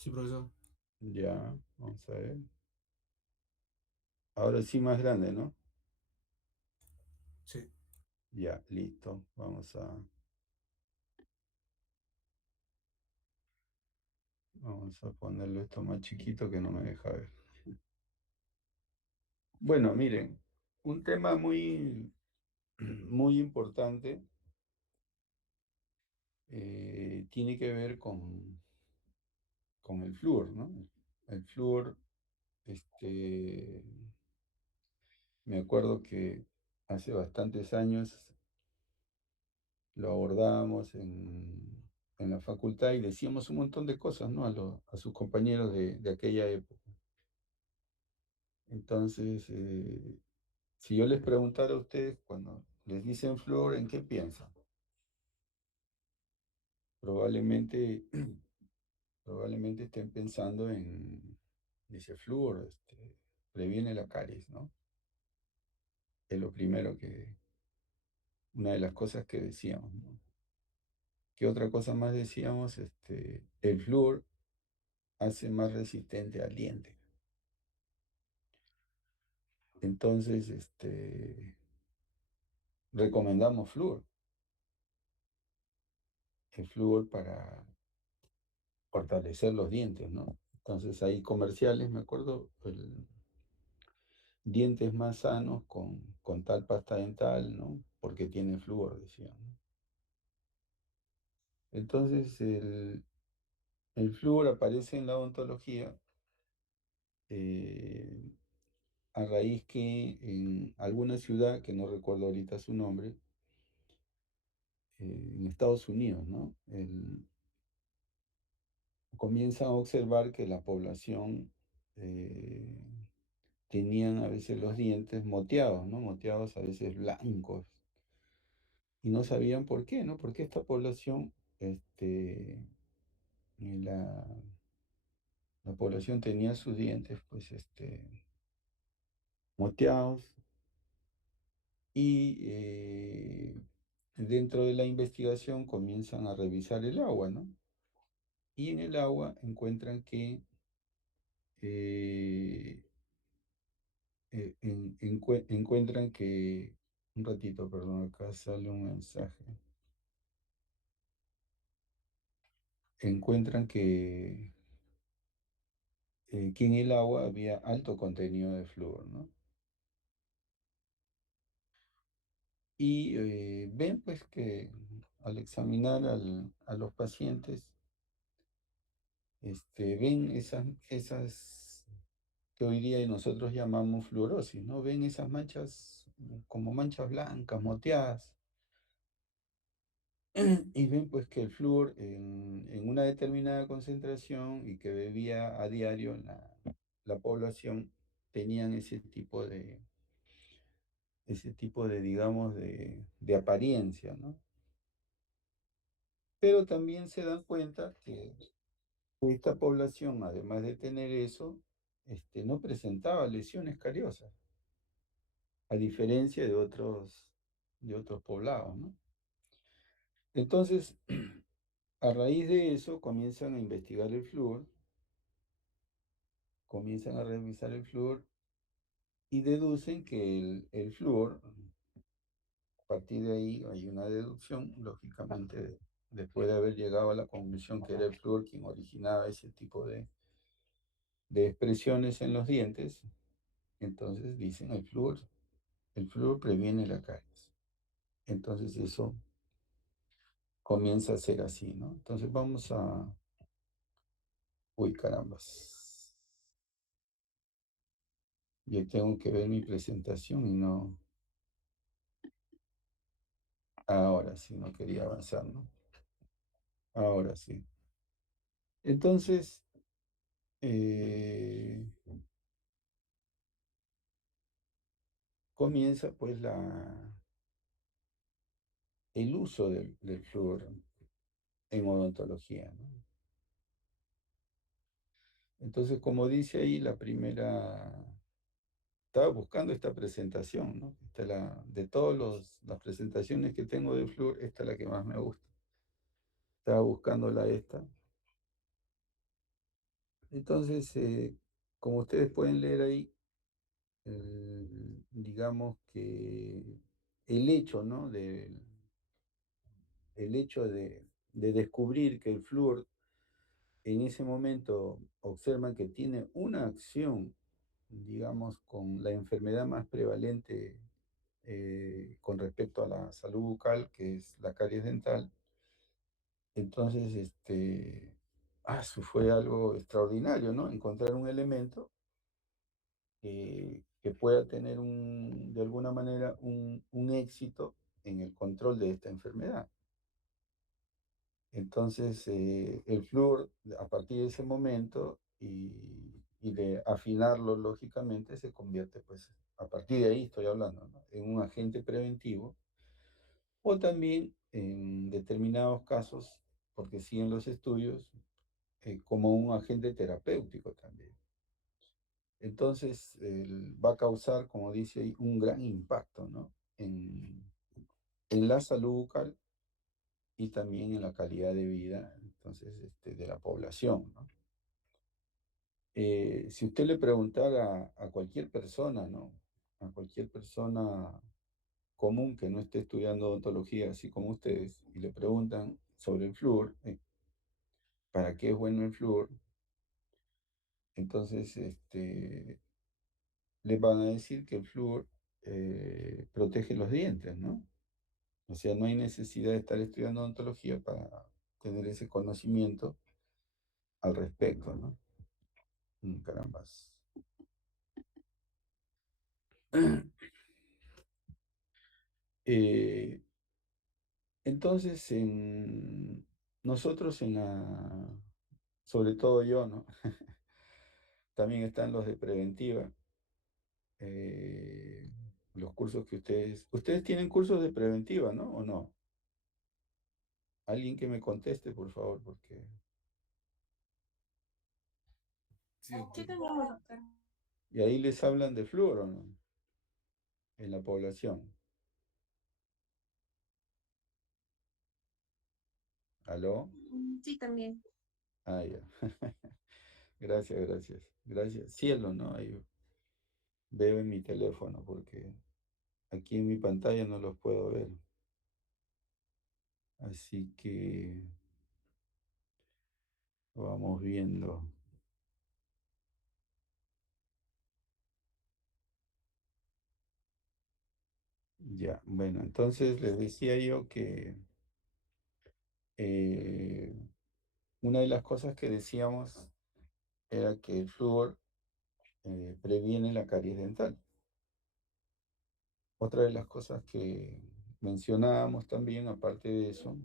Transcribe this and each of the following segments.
Sí, profesor. Ya, vamos a ver. Ahora sí más grande, ¿no? Sí. Ya, listo. Vamos a ponerlo esto más chiquito que no me deja ver. Bueno, miren, un tema muy importante tiene que ver con el flúor, ¿no? El flúor, este, me acuerdo que hace bastantes años lo abordábamos en la facultad y decíamos un montón de cosas, ¿no? A sus compañeros de aquella época. Entonces, si yo les preguntara a ustedes cuando les dicen flúor, ¿en qué piensan? Probablemente, probablemente estén pensando dice flúor, previene la caries, ¿no? Es lo primero una de las cosas que decíamos, ¿no? ¿Qué otra cosa más decíamos? El flúor hace más resistente al diente. Entonces, recomendamos flúor, el flúor para fortalecer los dientes, ¿no? Entonces hay comerciales, me acuerdo, dientes más sanos con tal pasta dental, ¿no? Porque tiene flúor, decían, ¿no? Entonces el flúor aparece en la odontología eh, a raíz que en alguna ciudad, que no recuerdo ahorita su nombre, en Estados Unidos, ¿no? Comienzan a observar que la población eh, tenían a veces los dientes moteados, ¿no? Moteados a veces blancos, y no sabían por qué, ¿no? Porque esta población, la, la población tenía sus dientes, pues, moteados, y dentro de la investigación comienzan a revisar el agua, ¿no? Y en el agua encuentran que eh, encuentran que, un ratito, perdón, acá sale un mensaje, encuentran que en el agua había alto contenido de flúor, ¿no? Y ven pues que al examinar a los pacientes, ven esas que hoy día nosotros llamamos fluorosis, ¿no? Ven esas manchas como manchas blancas, moteadas. Y ven pues que el flúor en una determinada concentración y que bebía a diario la población tenían ese tipo de, digamos, de apariencia, ¿no? Pero también se dan cuenta que esta población, además de tener eso, no presentaba lesiones cariosas, a diferencia de otros poblados, ¿no? Entonces, a raíz de eso comienzan a investigar el flúor, comienzan a revisar el flúor y deducen que el flúor, a partir de ahí hay una deducción, lógicamente, después de haber llegado a la conclusión que era el flúor quien originaba ese tipo de expresiones en los dientes, entonces dicen el flúor previene la caries. Entonces eso comienza a ser así, ¿no? Entonces uy, carambas, yo tengo que ver mi presentación y no, ahora sí, no quería avanzar, ¿no? Ahora sí. Entonces, eh, comienza pues el uso del flúor en odontología, ¿no? Entonces, como dice ahí, estaba buscando esta presentación, ¿no? De todas las presentaciones que tengo de flúor, esta es la que más me gusta. Estaba buscándola esta. Entonces, como ustedes pueden leer ahí, digamos que el hecho, ¿no? El hecho de descubrir que el flúor en ese momento observan que tiene una acción, digamos, con la enfermedad más prevalente con respecto a la salud bucal, que es la caries dental. Entonces, fue algo extraordinario, ¿no? Encontrar un elemento que pueda tener de alguna manera un éxito en el control de esta enfermedad. Entonces, el flúor, a partir de ese momento y de afinarlo lógicamente, se convierte, pues, a partir de ahí estoy hablando, ¿no? En un agente preventivo o también en determinados casos, porque siguen los estudios, como un agente terapéutico también. Entonces, va a causar, como dice ahí, un gran impacto, ¿no? En la salud bucal y también en la calidad de vida, entonces, de la población, ¿no? Si usted le preguntara a cualquier persona, ¿no? A cualquier persona común que no esté estudiando odontología, así como ustedes, y le preguntan sobre el flúor, ¿para qué es bueno el flúor? Entonces, les van a decir que el flúor protege los dientes, ¿no? O sea, no hay necesidad de estar estudiando odontología para tener ese conocimiento al respecto, ¿no? Carambas. Eh, entonces, nosotros sobre todo yo, ¿no? También están los de preventiva, eh, los cursos que ustedes tienen cursos de preventiva, ¿no? ¿O no? Alguien que me conteste, por favor, porque... Sí, ¿qué tenemos, doctor? Y ahí les hablan de flúor, ¿o no? En la población. ¿Aló? Sí, también. Ah, ya. Gracias, gracias. Gracias. Cielo, ¿no? Ahí veo en mi teléfono porque aquí en mi pantalla no los puedo ver. Así que vamos viendo. Ya, bueno, entonces les decía yo que eh, una de las cosas que decíamos era que el flúor previene la caries dental. Otra de las cosas que mencionábamos también, aparte de eso,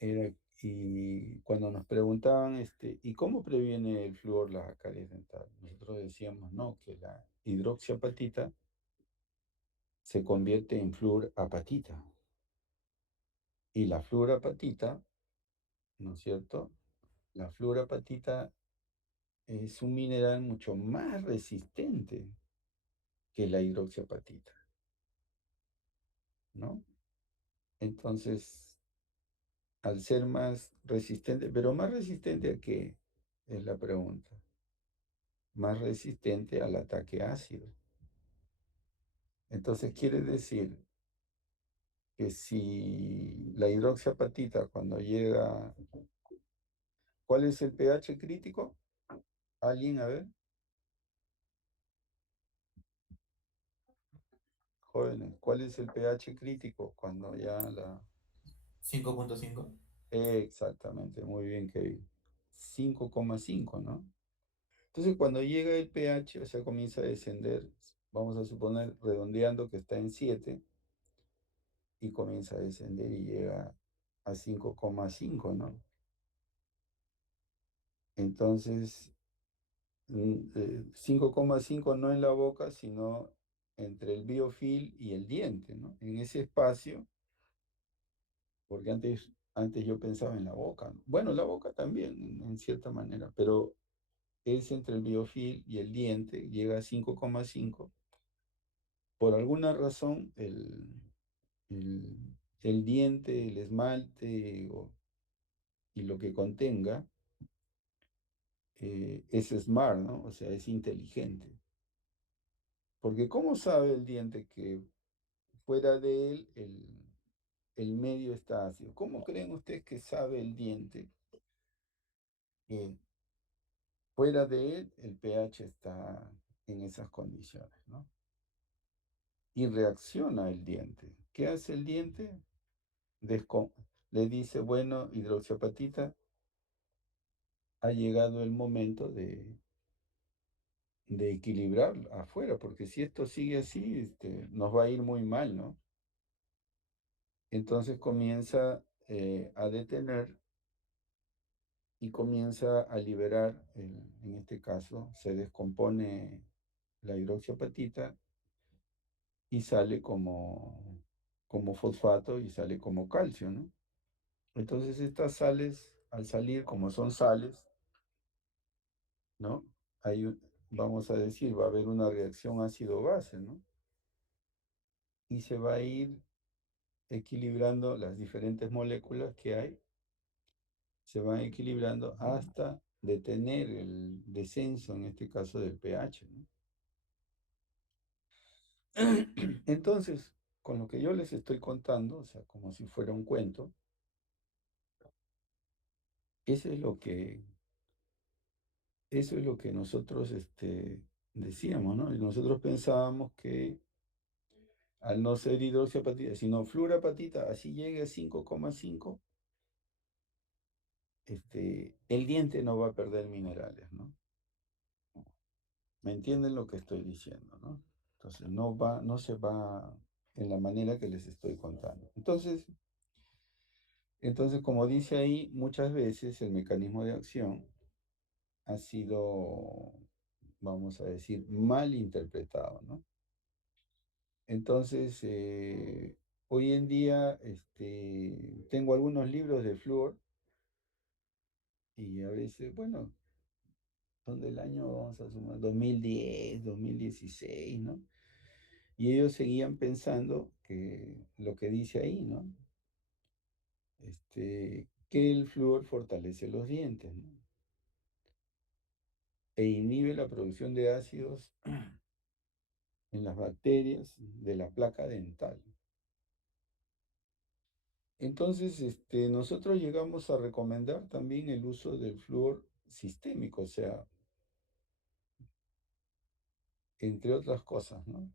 era y cuando nos preguntaban, ¿y cómo previene el flúor la caries dental? Nosotros decíamos, no, que la hidroxiapatita se convierte en fluorapatita. Y la fluorapatita, ¿no es cierto? La fluorapatita es un mineral mucho más resistente que la hidroxiapatita, ¿no? Entonces, al ser más resistente, pero más resistente a qué es la pregunta, más resistente al ataque ácido. Entonces quiere decir que si la hidroxiapatita cuando llega, ¿cuál es el pH crítico? ¿Alguien? A ver, jóvenes, ¿cuál es el pH crítico cuando ya la... 5.5. Exactamente, muy bien, Kevin. 5,5, ¿no? Entonces cuando llega el pH, o sea, comienza a descender, vamos a suponer, redondeando que está en 7 y comienza a descender y llega a 5,5, ¿no? Entonces, 5,5 no en la boca, sino entre el biofil y el diente, ¿no? En ese espacio, porque antes yo pensaba en la boca, ¿no? Bueno, la boca también, en cierta manera, pero es entre el biofil y el diente, llega a 5,5. Por alguna razón, el, el diente, el esmalte y lo que contenga, es smart, ¿no? O sea, es inteligente. Porque ¿cómo sabe el diente que fuera de él el medio está ácido? ¿Cómo creen ustedes que sabe el diente que fuera de él el pH está en esas condiciones, ¿no? Y reacciona el diente. ¿Qué hace el diente? Desco- Le dice, bueno, hidroxiapatita, ha llegado el momento de equilibrar afuera, porque si esto sigue así, nos va a ir muy mal, ¿no? Entonces comienza a detener y comienza a liberar, en este caso, se descompone la hidroxiapatita y sale como fosfato y sale como calcio, ¿no? Entonces estas sales, al salir como son sales, ¿no? Vamos a decir, va a haber una reacción ácido-base, ¿no? Y se va a ir equilibrando las diferentes moléculas que hay, se van equilibrando hasta detener el descenso, en este caso del pH, ¿no? Entonces, con lo que yo les estoy contando, o sea, como si fuera un cuento, eso es lo que, eso es lo que nosotros decíamos, ¿no? Y nosotros pensábamos que al no ser hidroxiapatita, sino fluorapatita, así llegue a 5,5, el diente no va a perder minerales, ¿no? ¿Me entienden lo que estoy diciendo, no? Entonces, no se va en la manera que les estoy contando. Entonces, como dice ahí, muchas veces el mecanismo de acción ha sido, vamos a decir, mal interpretado, ¿no? Entonces, hoy en día tengo algunos libros de flúor y a veces, bueno, son del año, vamos a sumar, 2010, 2016, ¿no? Y ellos seguían pensando que lo que dice ahí, ¿no? Que el flúor fortalece los dientes, ¿no? E inhibe la producción de ácidos en las bacterias de la placa dental. Entonces, nosotros llegamos a recomendar también el uso del flúor sistémico, o sea, entre otras cosas, ¿no?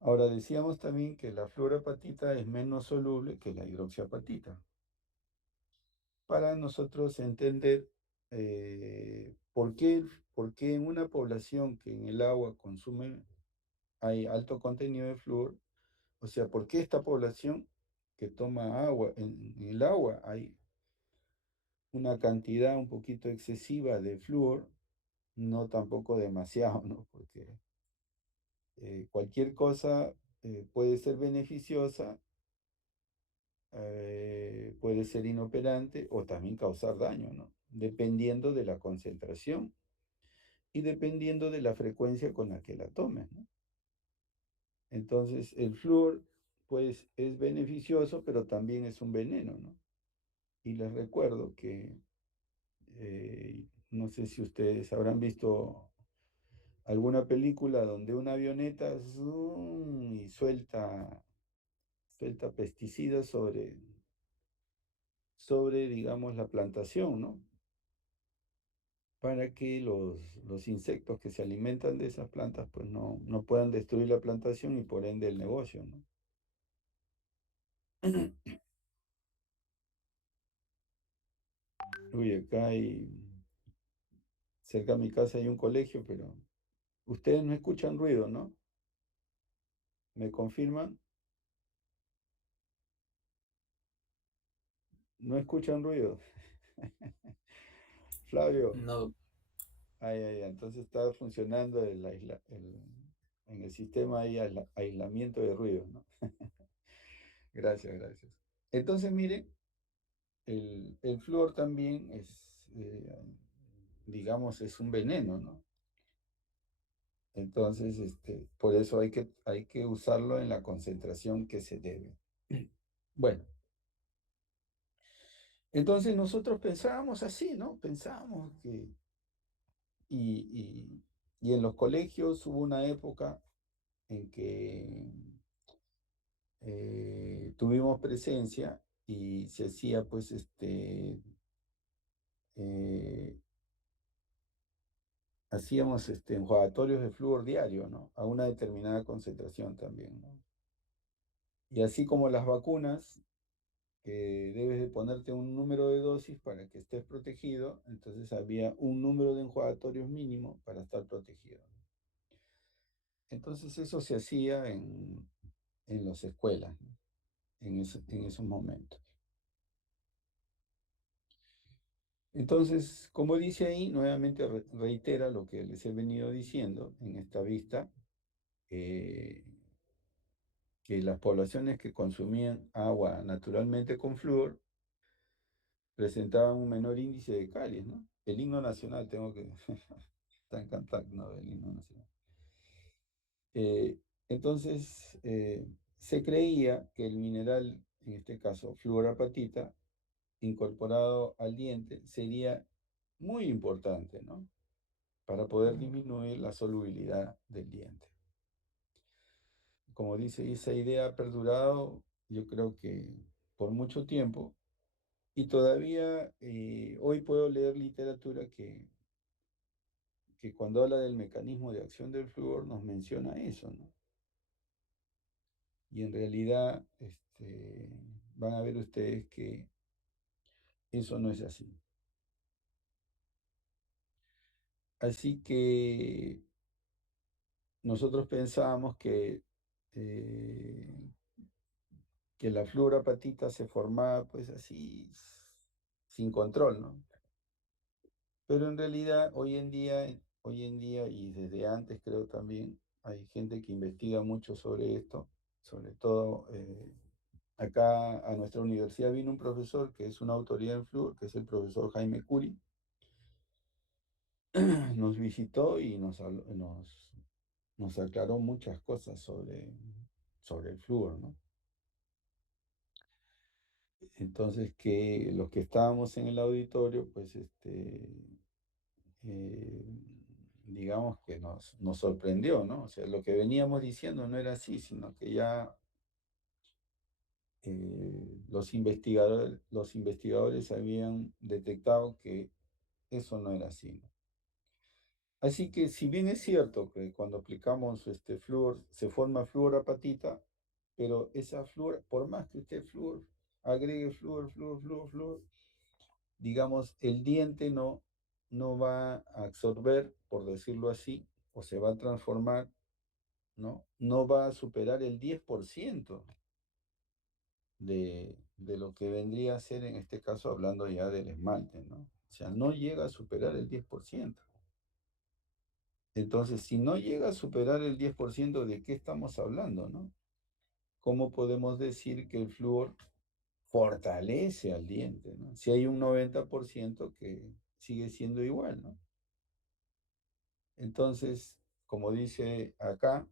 Ahora, decíamos también que la fluorapatita es menos soluble que la hidroxiapatita. Para nosotros entender por qué en una población que en el agua consume, hay alto contenido de flúor, o sea, por qué esta población que toma agua, en el agua hay una cantidad un poquito excesiva de flúor, no tampoco demasiado, ¿no? Porque cualquier cosa puede ser beneficiosa, puede ser inoperante o también causar daño, ¿no? Dependiendo de la concentración y dependiendo de la frecuencia con la que la tomes, ¿no? Entonces, el flúor, pues, es beneficioso, pero también es un veneno, ¿no? Y les recuerdo que, no sé si ustedes habrán visto alguna película donde una avioneta zoom, y suelta pesticidas sobre, digamos, la plantación, ¿no? Para que los insectos que se alimentan de esas plantas, pues no puedan destruir la plantación y por ende el negocio, ¿no? Uy, cerca de mi casa hay un colegio, pero ustedes no escuchan ruido, ¿no? ¿Me confirman? No escuchan ruido. Flavio, No, ay, ay, ay, entonces está funcionando en el sistema hay aislamiento de ruido, ¿no? Gracias, gracias. Entonces, miren, el flúor también es, digamos, es un veneno, ¿no? Entonces, por eso hay que usarlo en la concentración que se debe. Bueno, Entonces nosotros pensábamos así, ¿no? Pensábamos que... Y, y en los colegios hubo una época en que tuvimos presencia y se hacía pues eh, hacíamos enjuagatorios de flúor diario, ¿no? A una determinada concentración también, ¿no? Y así como las vacunas, que debes de ponerte un número de dosis para que estés protegido, entonces había un número de enjuagatorios mínimo para estar protegido. Entonces eso se hacía en las escuelas, ¿no? En esos momentos. Entonces, como dice ahí, nuevamente reitera lo que les he venido diciendo en esta vista, eh, que las poblaciones que consumían agua naturalmente con flúor presentaban un menor índice de caries, ¿no? El himno nacional, tengo que... Está encantado, ¿no? El himno nacional. Eh, entonces, se creía que el mineral, en este caso fluorapatita, incorporado al diente, sería muy importante, ¿no? Para poder disminuir la solubilidad del diente. Como dice, esa idea ha perdurado, yo creo que por mucho tiempo, y todavía hoy puedo leer literatura que cuando habla del mecanismo de acción del flúor nos menciona eso, ¿no? Y en realidad van a ver ustedes que eso no es así. Así que nosotros pensábamos eh, que la fluorapatita se formaba pues así, sin control, ¿no? Pero en realidad hoy en día y desde antes creo también, hay gente que investiga mucho sobre esto, sobre todo acá a nuestra universidad vino un profesor que es una autoridad en flúor, que es el profesor Jaime Curi, nos visitó y nos aclaró muchas cosas sobre el flúor, ¿no? Entonces, que los que estábamos en el auditorio, pues, eh, digamos que nos sorprendió, ¿no? O sea, lo que veníamos diciendo no era así, sino que ya los investigadores habían detectado que eso no era así, ¿no? Así que si bien es cierto que cuando aplicamos este flúor se forma fluorapatita, pero esa flúor, por más que usted agregue flúor, digamos, el diente no va a absorber, por decirlo así, o se va a transformar, ¿no? No va a superar el 10% de lo que vendría a ser, en este caso, hablando ya del esmalte, ¿no? O sea, no llega a superar el 10%. Entonces, si no llega a superar el 10%, ¿de qué estamos hablando, no? ¿Cómo podemos decir que el flúor fortalece al diente, ¿no? Si hay un 90% que sigue siendo igual, ¿no? Entonces, como dice acá,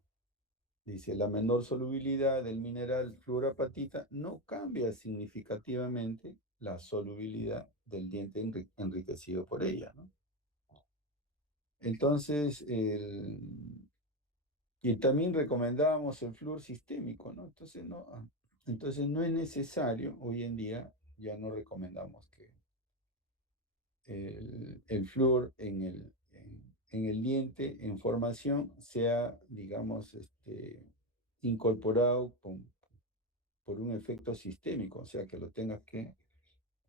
dice, la menor solubilidad del mineral fluorapatita no cambia significativamente la solubilidad del diente enriquecido por ella, ¿no? Entonces, y también recomendábamos el flúor sistémico, ¿no? Entonces no es necesario, hoy en día ya no recomendamos que el flúor en el diente en formación sea, digamos, incorporado por un efecto sistémico, o sea, que lo tengas que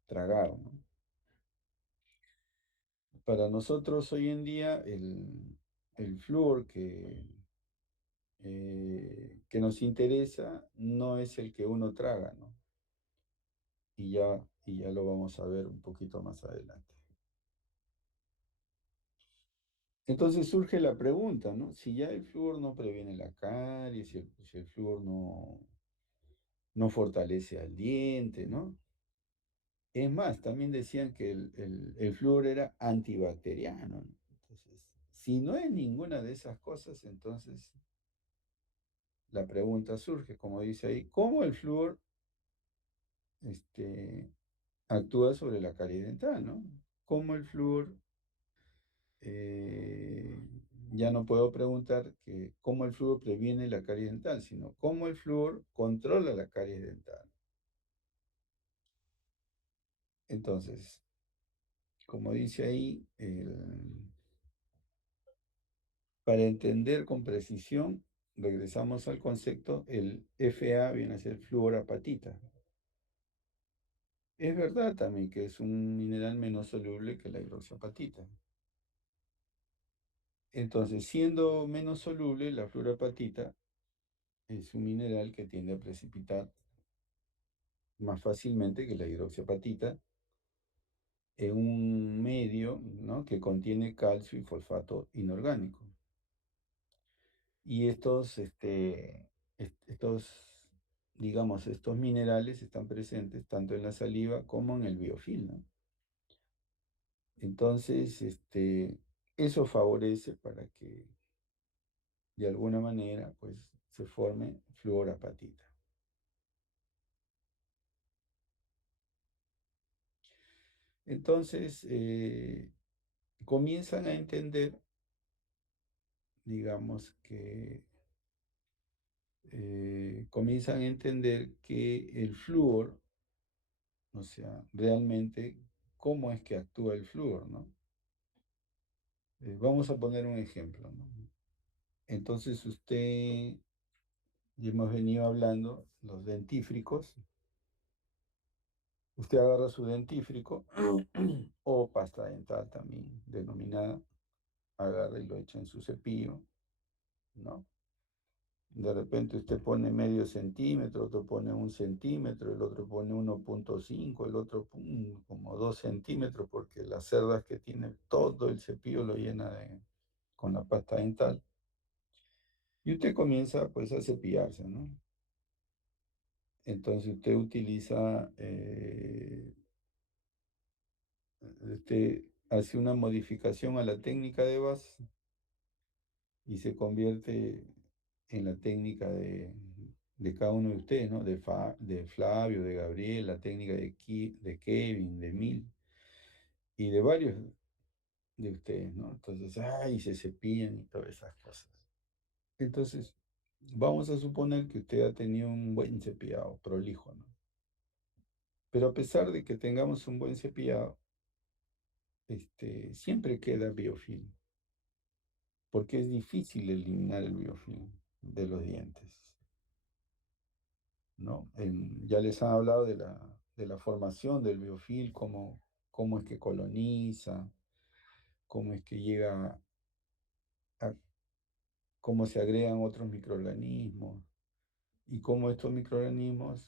tragar, ¿no? Para nosotros hoy en día el flúor que nos interesa no es el que uno traga, ¿no? Y ya lo vamos a ver un poquito más adelante. Entonces surge la pregunta, ¿no? Si ya el flúor no previene la caries, si el flúor no fortalece al diente, ¿no? Es más, también decían que el flúor era antibacteriano, ¿no? Entonces, si no es ninguna de esas cosas, entonces la pregunta surge, como dice ahí, ¿cómo el flúor este, actúa sobre la caries dental, ¿no? Como el flúor, ya no puedo preguntar que cómo el flúor previene la caries dental, sino cómo el flúor controla la caries dental. Entonces, como dice ahí, para entender con precisión, regresamos al concepto, el Fa viene a ser fluorapatita. Es verdad también que es un mineral menos soluble que la hidroxiapatita. Entonces, siendo menos soluble, la fluorapatita es un mineral que tiende a precipitar más fácilmente que la hidroxiapatita en un medio, ¿no?, que contiene calcio y fosfato inorgánico. Y estos, digamos, estos minerales están presentes tanto en la saliva como en el biofilm, ¿no? Entonces, eso favorece para que de alguna manera, pues, se forme fluorapatita. Entonces, comienzan a entender, digamos, que comienzan a entender que el flúor, o sea, realmente, ¿cómo es que actúa el flúor, no? Vamos a poner un ejemplo, ¿no? Entonces usted, ya hemos venido hablando, los dentífricos, usted agarra su dentífrico o pasta dental también denominada, agarra y lo echa en su cepillo, ¿no? De repente usted pone medio centímetro, otro pone 1 centímetro, el otro pone 1,5, el otro como 2 centímetros, porque las cerdas que tiene todo el cepillo lo llena con la pasta dental. Y usted comienza pues a cepillarse, ¿no? Entonces usted utiliza, usted hace una modificación a la técnica de Bass y se convierte en la técnica de cada uno de ustedes, ¿no? De Flavio, de Gabriel, la técnica de Kevin, de Mil y de varios de ustedes, ¿no? Entonces, ay, se cepillan y todas esas cosas. Entonces, vamos a suponer que usted ha tenido un buen cepillado, prolijo, ¿no? Pero a pesar de que tengamos un buen cepillado, siempre queda biofilm, porque es difícil eliminar el biofilm de los dientes, ¿no? Ya les han hablado de la formación del biofilm, cómo es que coloniza, cómo es que llega a, cómo se agregan otros microorganismos y cómo estos microorganismos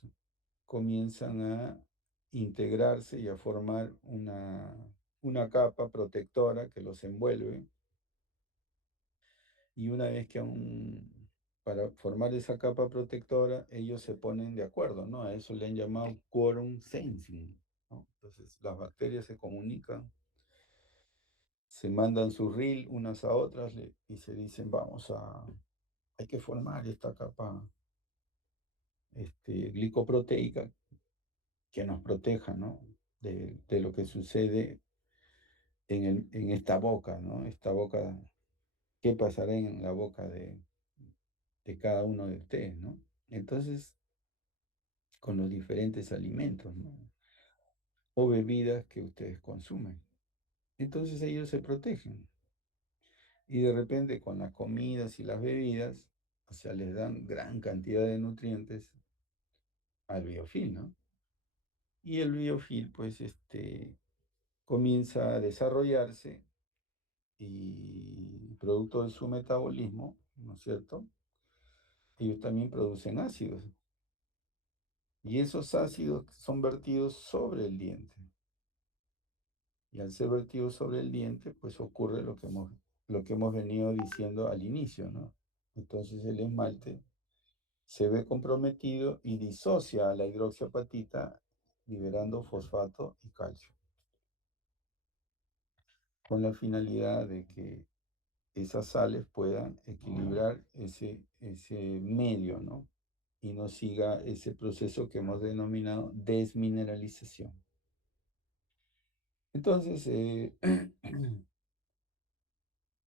comienzan a integrarse y a formar una capa protectora que los envuelve. Y una vez que para formar esa capa protectora, ellos se ponen de acuerdo, ¿no? A eso le han llamado quorum sensing, ¿no? Entonces las bacterias se comunican, se mandan su reel unas a otras y se dicen, hay que formar esta capa glicoproteica que nos proteja, ¿no? De lo que sucede en esta boca, ¿no? Esta boca, ¿qué pasará en la boca de cada uno de ustedes, ¿no? Entonces, con los diferentes alimentos, ¿no?, o bebidas que ustedes consumen. Entonces ellos se protegen. Y de repente con las comidas y las bebidas, o sea, les dan gran cantidad de nutrientes al biofil, ¿no? Y el biofil, pues, comienza a desarrollarse y producto de su metabolismo, ¿no es cierto? Ellos también producen ácidos. Y esos ácidos son vertidos sobre el diente. Y al ser vertidos sobre el diente, pues ocurre lo que hemos venido diciendo al inicio, ¿no? Entonces el esmalte se ve comprometido y disocia a la hidroxiapatita, liberando fosfato y calcio, con la finalidad de que esas sales puedan equilibrar ese medio, ¿no? Y no siga ese proceso que hemos denominado desmineralización. Entonces,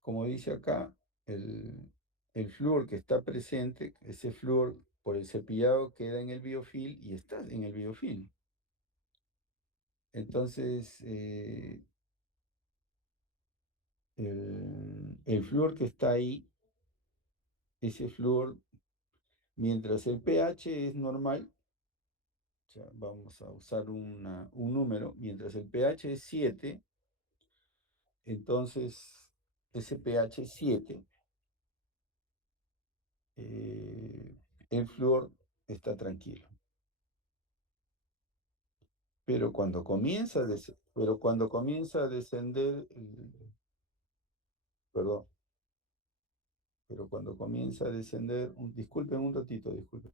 como dice acá, el flúor que está presente, ese flúor por el cepillado queda en el biofilm y está en el biofilm. Entonces, el flúor que está ahí, ese flúor, mientras el pH es normal, o sea, vamos a usar un número, mientras el pH es 7, entonces ese pH 7, el flúor está tranquilo. Pero cuando comienza a descender, perdón, pero cuando comienza a descender, disculpen un ratito, disculpen.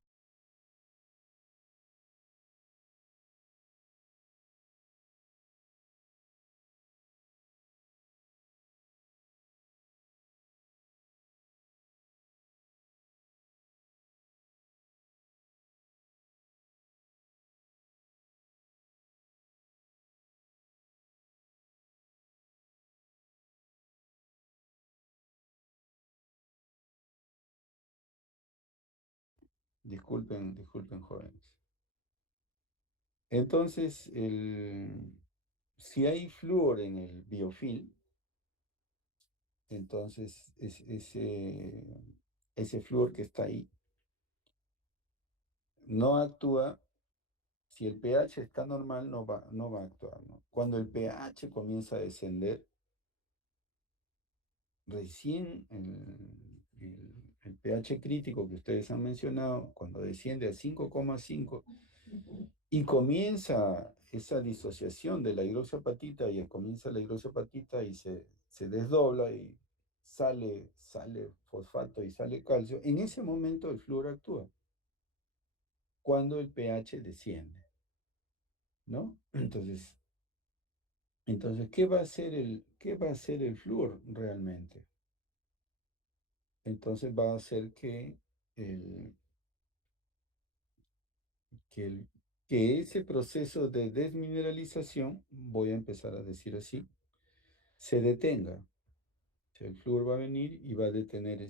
Disculpen, jóvenes. Entonces, si hay flúor en el biofilm, entonces ese flúor que está ahí no actúa. Si el pH está normal, no va a actuar, ¿no? Cuando el pH comienza a descender, recién el pH crítico que ustedes han mencionado, cuando desciende a 5,5 y comienza esa disociación de la hidroxiapatita y comienza la hidroxiapatita y se desdobla y sale fosfato y sale calcio, en ese momento el flúor actúa, cuando el pH desciende, ¿no? Entonces, ¿qué va a hacer el flúor realmente? Entonces va a hacer el, que, el- que ese proceso de desmineralización, voy a empezar a decir así, se detenga. O sea, el flúor va a venir y va a detener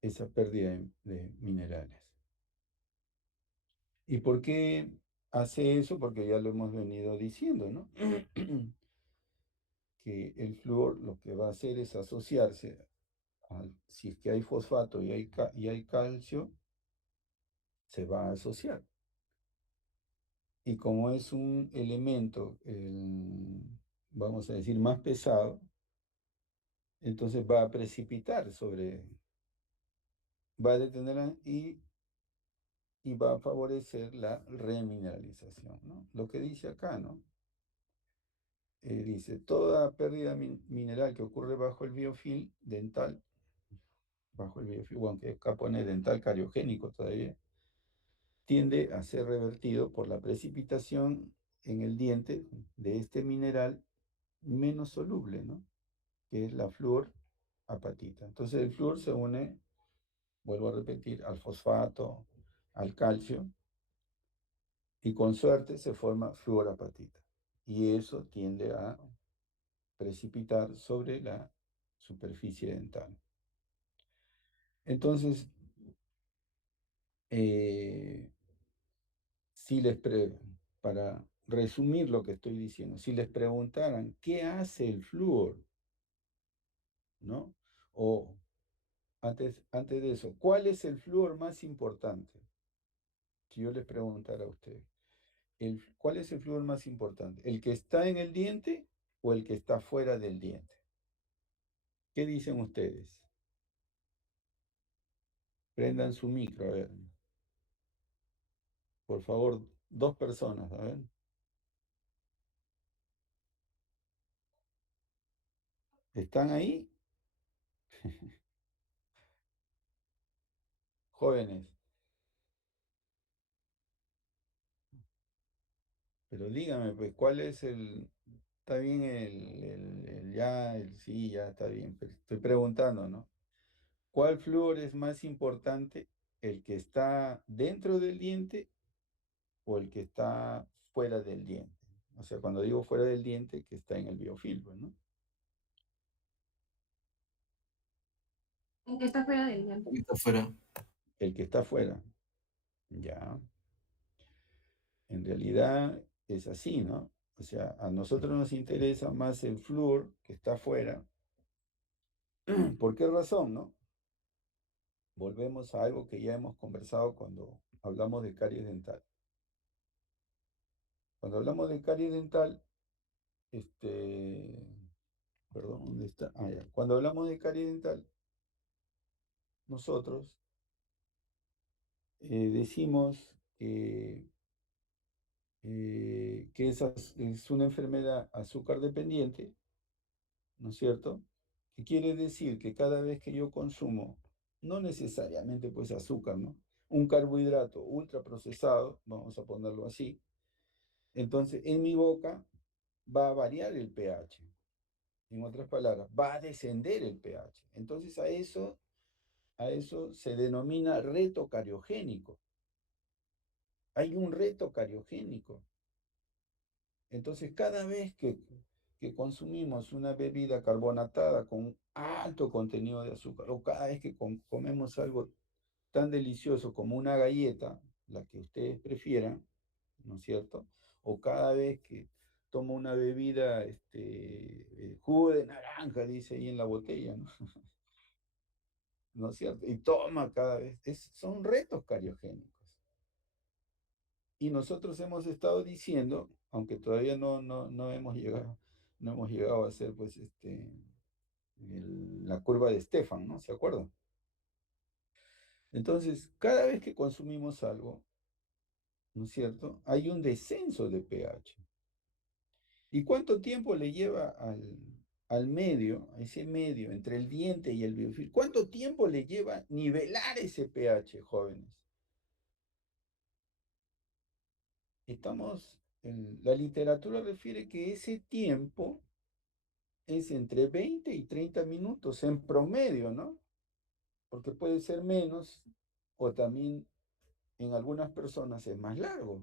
esa pérdida de minerales. ¿Y por qué hace eso? Porque ya lo hemos venido diciendo, ¿no? Que el flúor lo que va a hacer es asociarse, si es que hay fosfato y hay calcio, se va a asociar. Y como es un elemento, vamos a decir, más pesado, entonces va a precipitar va a detener y va a favorecer la remineralización, ¿no? Lo que dice acá, ¿no? Dice, toda pérdida mineral que ocurre bajo el biofilm dental, aunque acá pone dental cariogénico todavía, tiende a ser revertido por la precipitación en el diente de este mineral menos soluble, ¿no? Que es la fluorapatita. Entonces el flúor se une, vuelvo a repetir, al fosfato, al calcio, y con suerte se forma fluorapatita. Y eso tiende a precipitar sobre la superficie dental. Entonces, eh, si para resumir lo que estoy diciendo, si les preguntaran qué hace el flúor, ¿no? O antes de eso, ¿cuál es el flúor más importante? Si yo les preguntara a ustedes, ¿cuál es el flúor más importante? ¿El que está en el diente o el que está fuera del diente? ¿Qué dicen ustedes? Prendan su micro, a ver. Por favor, dos personas, a ver. ¿Están ahí? Jóvenes, pero dígame, pues, ¿cuál es está bien sí, ya está bien, pero estoy preguntando, ¿no? ¿Cuál flúor es más importante, el que está dentro del diente o el que está fuera del diente? O sea, cuando digo fuera del diente, que está en el biofilm, ¿no? ¿En qué está fuera del diente? Está afuera. El que está afuera, ya. En realidad es así, ¿no? O sea, a nosotros nos interesa más el flúor que está afuera. ¿Por qué razón, no? Volvemos a algo que ya hemos conversado cuando hablamos de caries dental. Cuando hablamos de caries dental, perdón, ¿dónde está? Ah, ya. Cuando hablamos de caries dental, nosotros decimos que esa es una enfermedad azúcar dependiente, ¿no es cierto? Que quiere decir que cada vez que yo consumo, no necesariamente pues azúcar, ¿no? Un carbohidrato ultraprocesado, vamos a ponerlo así, entonces en mi boca va a variar el pH. En otras palabras, va a descender el pH. Entonces a eso se denomina reto cariogénico. Hay un reto cariogénico. Entonces, cada vez que consumimos una bebida carbonatada con alto contenido de azúcar, o cada vez que comemos algo tan delicioso como una galleta, la que ustedes prefieran, ¿no es cierto? O cada vez que tomo una bebida, jugo de naranja, dice ahí en la botella, ¿no? ¿No es cierto? Y toma cada vez. Son retos cariogénicos. Y nosotros hemos estado diciendo, aunque todavía no hemos llegado a hacer pues la curva de Stefan, ¿no? ¿Se acuerdan? Entonces, cada vez que consumimos algo, ¿no es cierto? Hay un descenso de pH. ¿Y cuánto tiempo le lleva al medio, a ese medio entre el diente y el biofilm? ¿Cuánto tiempo le lleva nivelar ese pH, jóvenes? La literatura refiere que ese tiempo es entre 20 y 30 minutos en promedio, ¿no? Porque puede ser menos o también en algunas personas es más largo.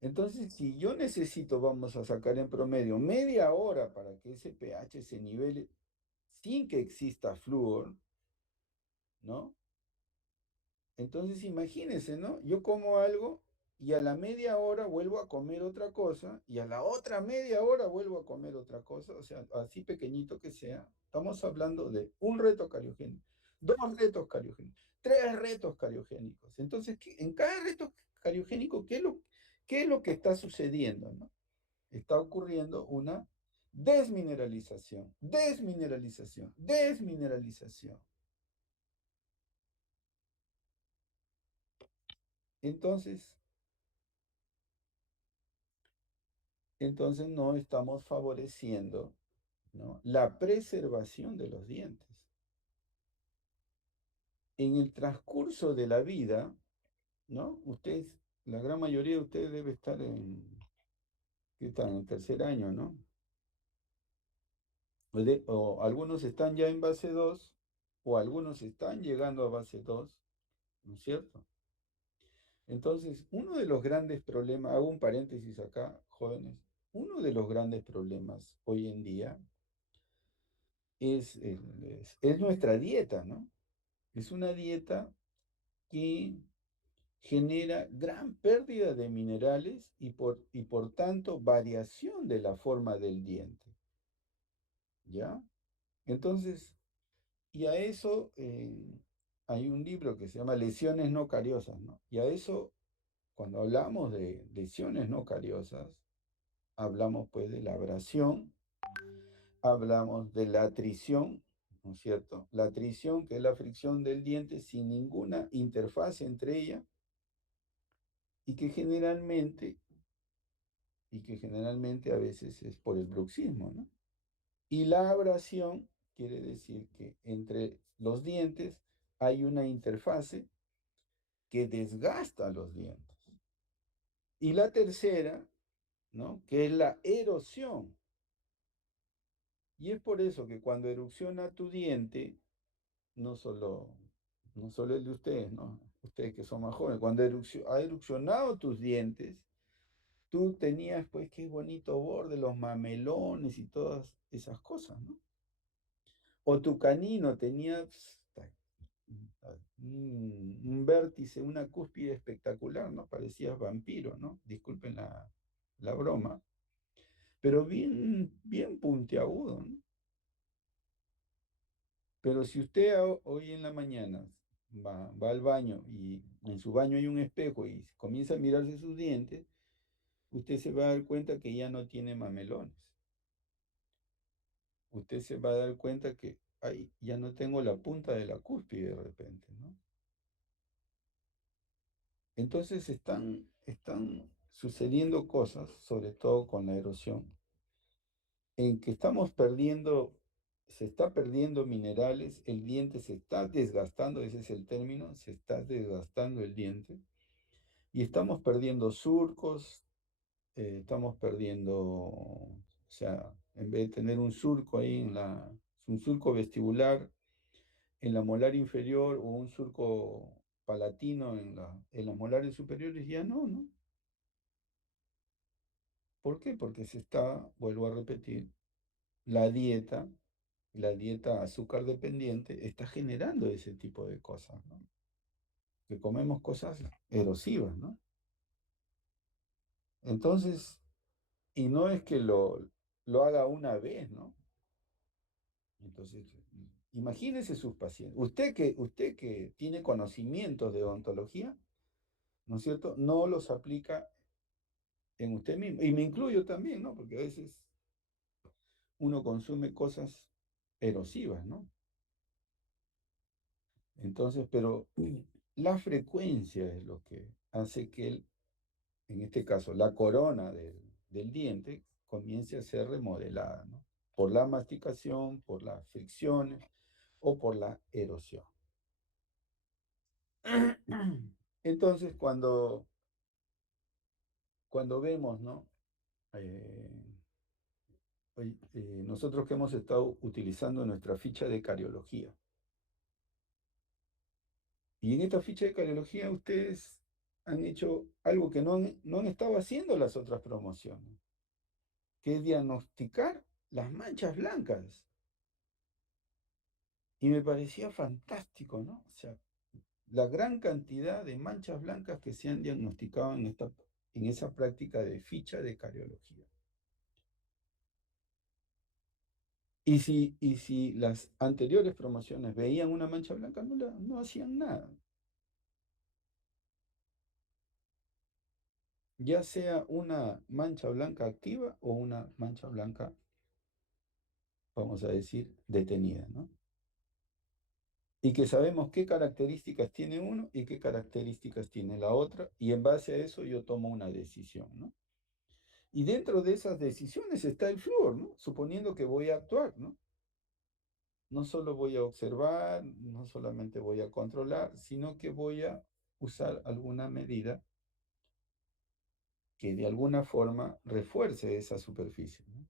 Entonces, si yo necesito, vamos a sacar en promedio media hora para que ese pH se nivele sin que exista flúor, ¿no? Entonces, imagínense, ¿no? Yo como algo y a la media hora vuelvo a comer otra cosa y a la otra media hora vuelvo a comer otra cosa, o sea, así pequeñito que sea. Estamos hablando de un reto cariogénico, dos retos cariogénicos, tres retos cariogénicos. Entonces, en cada reto cariogénico, ¿qué es lo que está sucediendo, no? Está ocurriendo una desmineralización, desmineralización, desmineralización. Entonces, no estamos favoreciendo, ¿no?, la preservación de los dientes. En el transcurso de la vida, ¿no? Ustedes, la gran mayoría de ustedes debe estar ¿qué están? En tercer año, ¿no? O algunos están ya en base 2 o algunos están llegando a base 2, ¿no es cierto? Entonces, uno de los grandes problemas, hago un paréntesis acá, jóvenes, uno de los grandes problemas hoy en día es nuestra dieta, ¿no? Es una dieta que genera gran pérdida de minerales y por tanto variación de la forma del diente, ¿ya? Entonces, y a eso hay un libro que se llama Lesiones no cariosas, ¿no? Y a eso, cuando hablamos de lesiones no cariosas, hablamos pues de la abrasión, hablamos de la atrición, ¿no es cierto? La atrición, que es la fricción del diente sin ninguna interfaz entre ella y que generalmente a veces es por el bruxismo, ¿no? Y la abrasión quiere decir que entre los dientes hay una interfase que desgasta los dientes. Y la tercera, ¿no?, que es la erosión. Y es por eso que cuando erupciona tu diente, no solo, no solo el de ustedes, ¿no? Ustedes que son más jóvenes, cuando ha erupcionado tus dientes, tú tenías, pues, qué bonito borde, los mamelones y todas esas cosas, ¿no? O tu canino tenía un vértice, una cúspide espectacular, ¿no? Parecías vampiro, ¿no? Disculpen la broma, pero bien, bien puntiagudo, ¿no? Pero si usted hoy en la mañana va al baño y en su baño hay un espejo y comienza a mirarse sus dientes, usted se va a dar cuenta que ya no tiene mamelones. Usted se va a dar cuenta que, ay, ya no tengo la punta de la cúspide de repente, ¿no? Entonces están sucediendo cosas, sobre todo con la erosión, en que estamos perdiendo, se está perdiendo minerales, el diente se está desgastando, ese es el término, se está desgastando el diente, y estamos perdiendo surcos, estamos perdiendo, o sea, en vez de tener un surco ahí un surco vestibular en la molar inferior o un surco palatino en las molares superiores, ya no, ¿no? ¿Por qué? Porque se está, vuelvo a repetir, la dieta, la dieta azúcar dependiente, está generando ese tipo de cosas, ¿no? Que comemos cosas erosivas, ¿no? Entonces, y no es que lo haga una vez, ¿no? Entonces, imagínese sus pacientes. Usted que tiene conocimientos de odontología, ¿no es cierto? No los aplica en usted mismo. Y me incluyo también, ¿no? Porque a veces uno consume cosas erosivas, ¿no? Entonces, pero la frecuencia es lo que hace que, en este caso, la corona del diente comience a ser remodelada, ¿no? Por la masticación, por las fricciones o por la erosión. Entonces, cuando vemos, ¿no? Eh, nosotros que hemos estado utilizando nuestra ficha de cariología. Y en esta ficha de cariología ustedes han hecho algo que no han estado haciendo las otras promociones, que es diagnosticar las manchas blancas. Y me parecía fantástico, ¿no? O sea, la gran cantidad de manchas blancas que se han diagnosticado en esa práctica de ficha de cariología. Y si las anteriores promociones veían una mancha blanca, no hacían nada. Ya sea una mancha blanca activa o una mancha blanca, vamos a decir, detenida, ¿no? Y que sabemos qué características tiene uno y qué características tiene la otra, y en base a eso yo tomo una decisión, ¿no? Y dentro de esas decisiones está el flúor, ¿no? Suponiendo que voy a actuar, ¿no? No solo voy a observar, no solamente voy a controlar, sino que voy a usar alguna medida que de alguna forma refuerce esa superficie, ¿no?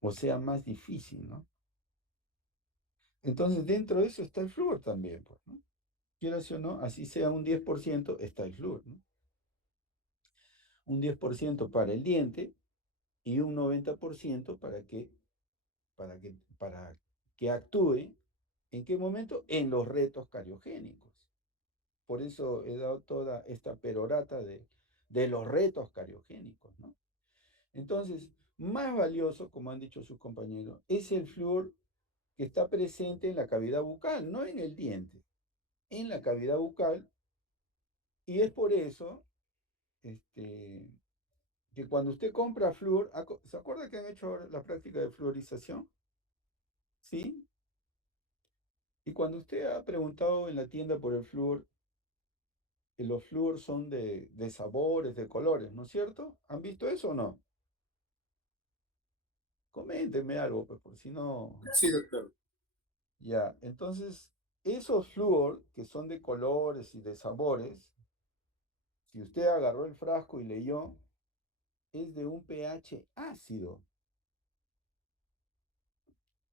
O sea más difícil, ¿no? Entonces, dentro de eso está el flúor también, pues, ¿no? Quieras o no, así sea un 10%, está el flúor, ¿no? Un 10% para el diente y un 90% para que actúe. ¿En qué momento? En los retos cariogénicos. Por eso he dado toda esta perorata de los retos cariogénicos, ¿no? Entonces, más valioso, como han dicho sus compañeros, es el flúor que está presente en la cavidad bucal, no en el diente, en la cavidad bucal. Y es por eso que cuando usted compra flúor, ¿se acuerda que han hecho ahora la práctica de fluorización? ¿Sí? Y cuando usted ha preguntado en la tienda por el flúor, los flúor son de sabores, de colores, ¿no es cierto? ¿Han visto eso o no? Coméntenme algo, pues, por si no. Sí, doctor. Ya, entonces, esos flúor que son de colores y de sabores, si usted agarró el frasco y leyó, es de un pH ácido.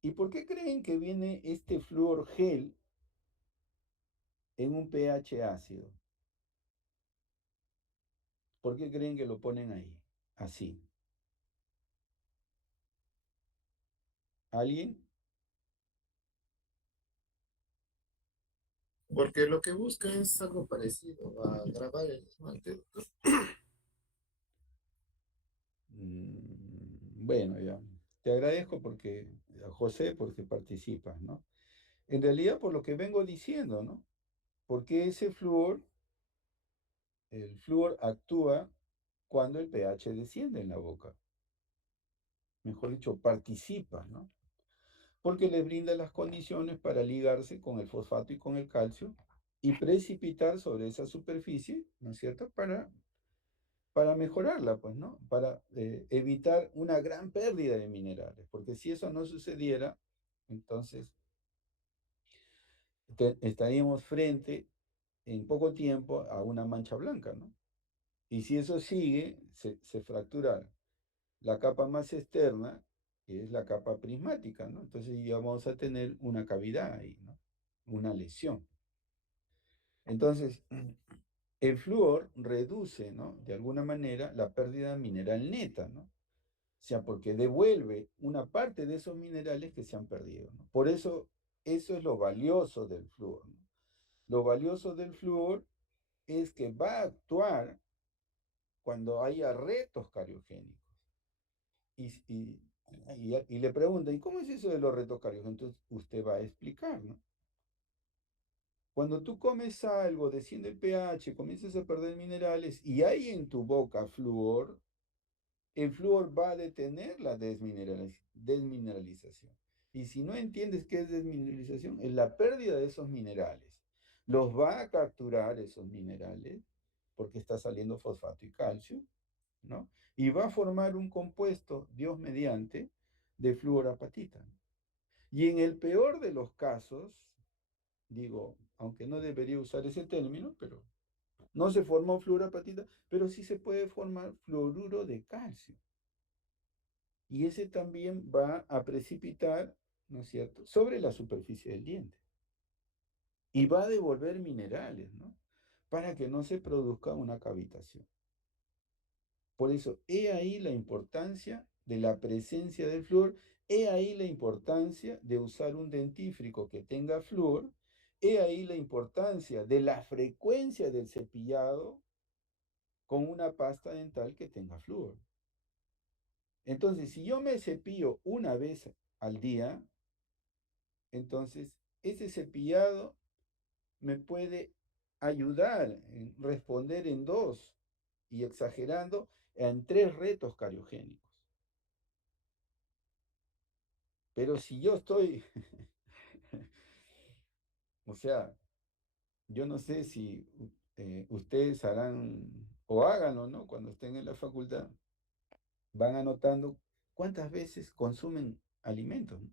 ¿Y por qué creen que viene este flúor gel en un pH ácido? ¿Por qué creen que lo ponen ahí? Así. ¿Alguien? Porque lo que busca es algo parecido a grabar el esmalte. Bueno, ya. Te agradezco porque, José, porque participas, ¿no? En realidad, por lo que vengo diciendo, ¿no? Porque ese flúor, el flúor actúa cuando el pH desciende en la boca. Mejor dicho, participa, ¿no? Porque le brinda las condiciones para ligarse con el fosfato y con el calcio y precipitar sobre esa superficie, ¿no es cierto? Para mejorarla, pues, ¿no? Para evitar una gran pérdida de minerales, porque si eso no sucediera, entonces estaríamos frente en poco tiempo a una mancha blanca, ¿no? Y si eso sigue, se fractura la capa más externa, que es la capa prismática, ¿no? Entonces ya vamos a tener una cavidad ahí, ¿no? Una lesión. Entonces, el flúor reduce, ¿no? De alguna manera la pérdida mineral neta, ¿no? O sea, porque devuelve una parte de esos minerales que se han perdido, ¿no? Por eso, eso es lo valioso del flúor, ¿no? Lo valioso del flúor es que va a actuar cuando haya retos cariogénicos. Y, y, y le preguntan, ¿y cómo es eso de los retos cariogénicos? Entonces usted va a explicar, ¿no? Cuando tú comes algo, desciende el pH, comienzas a perder minerales y hay en tu boca flúor, el flúor va a detener la desmineralización. Y si no entiendes qué es desmineralización, es la pérdida de esos minerales. Los va a capturar esos minerales porque está saliendo fosfato y calcio, ¿no? Y va a formar un compuesto, Dios mediante, de fluorapatita. Y en el peor de los casos, digo, aunque no debería usar ese término, pero no se formó fluorapatita, pero sí se puede formar fluoruro de calcio. Y ese también va a precipitar, ¿no es cierto?, sobre la superficie del diente. Y va a devolver minerales, ¿no? Para que no se produzca una cavitación. Por eso, he ahí la importancia de la presencia del flúor, he ahí la importancia de usar un dentífrico que tenga flúor, he ahí la importancia de la frecuencia del cepillado con una pasta dental que tenga flúor. Entonces, si yo me cepillo una vez al día, entonces ese cepillado me puede ayudar en responder en dos y exagerando en tres retos cariogénicos. Pero si yo estoy, o sea, yo no sé si ustedes harán o háganlo, ¿no? Cuando estén en la facultad, van anotando cuántas veces consumen alimentos, ¿no?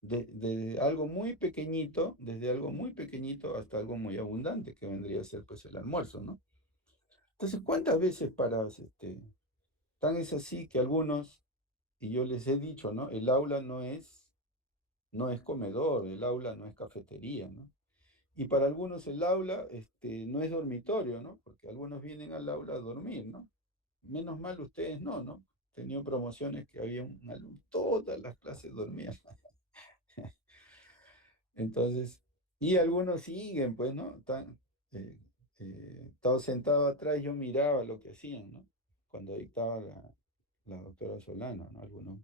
De algo muy pequeñito, desde algo muy pequeñito hasta algo muy abundante, que vendría a ser pues el almuerzo, ¿no? Entonces, ¿cuántas veces paras, tan es así que algunos, y yo les he dicho, ¿no? El aula no es comedor, el aula no es cafetería, ¿no? Y para algunos el aula, no es dormitorio, ¿no? Porque algunos vienen al aula a dormir, ¿no? Menos mal ustedes no, ¿no? He tenido promociones que había un alumno, todas las clases dormían. Entonces, y algunos siguen, pues, ¿no? Estaba sentado atrás, yo miraba lo que hacían, ¿no? Cuando dictaba la doctora Solano, ¿no? Algunos,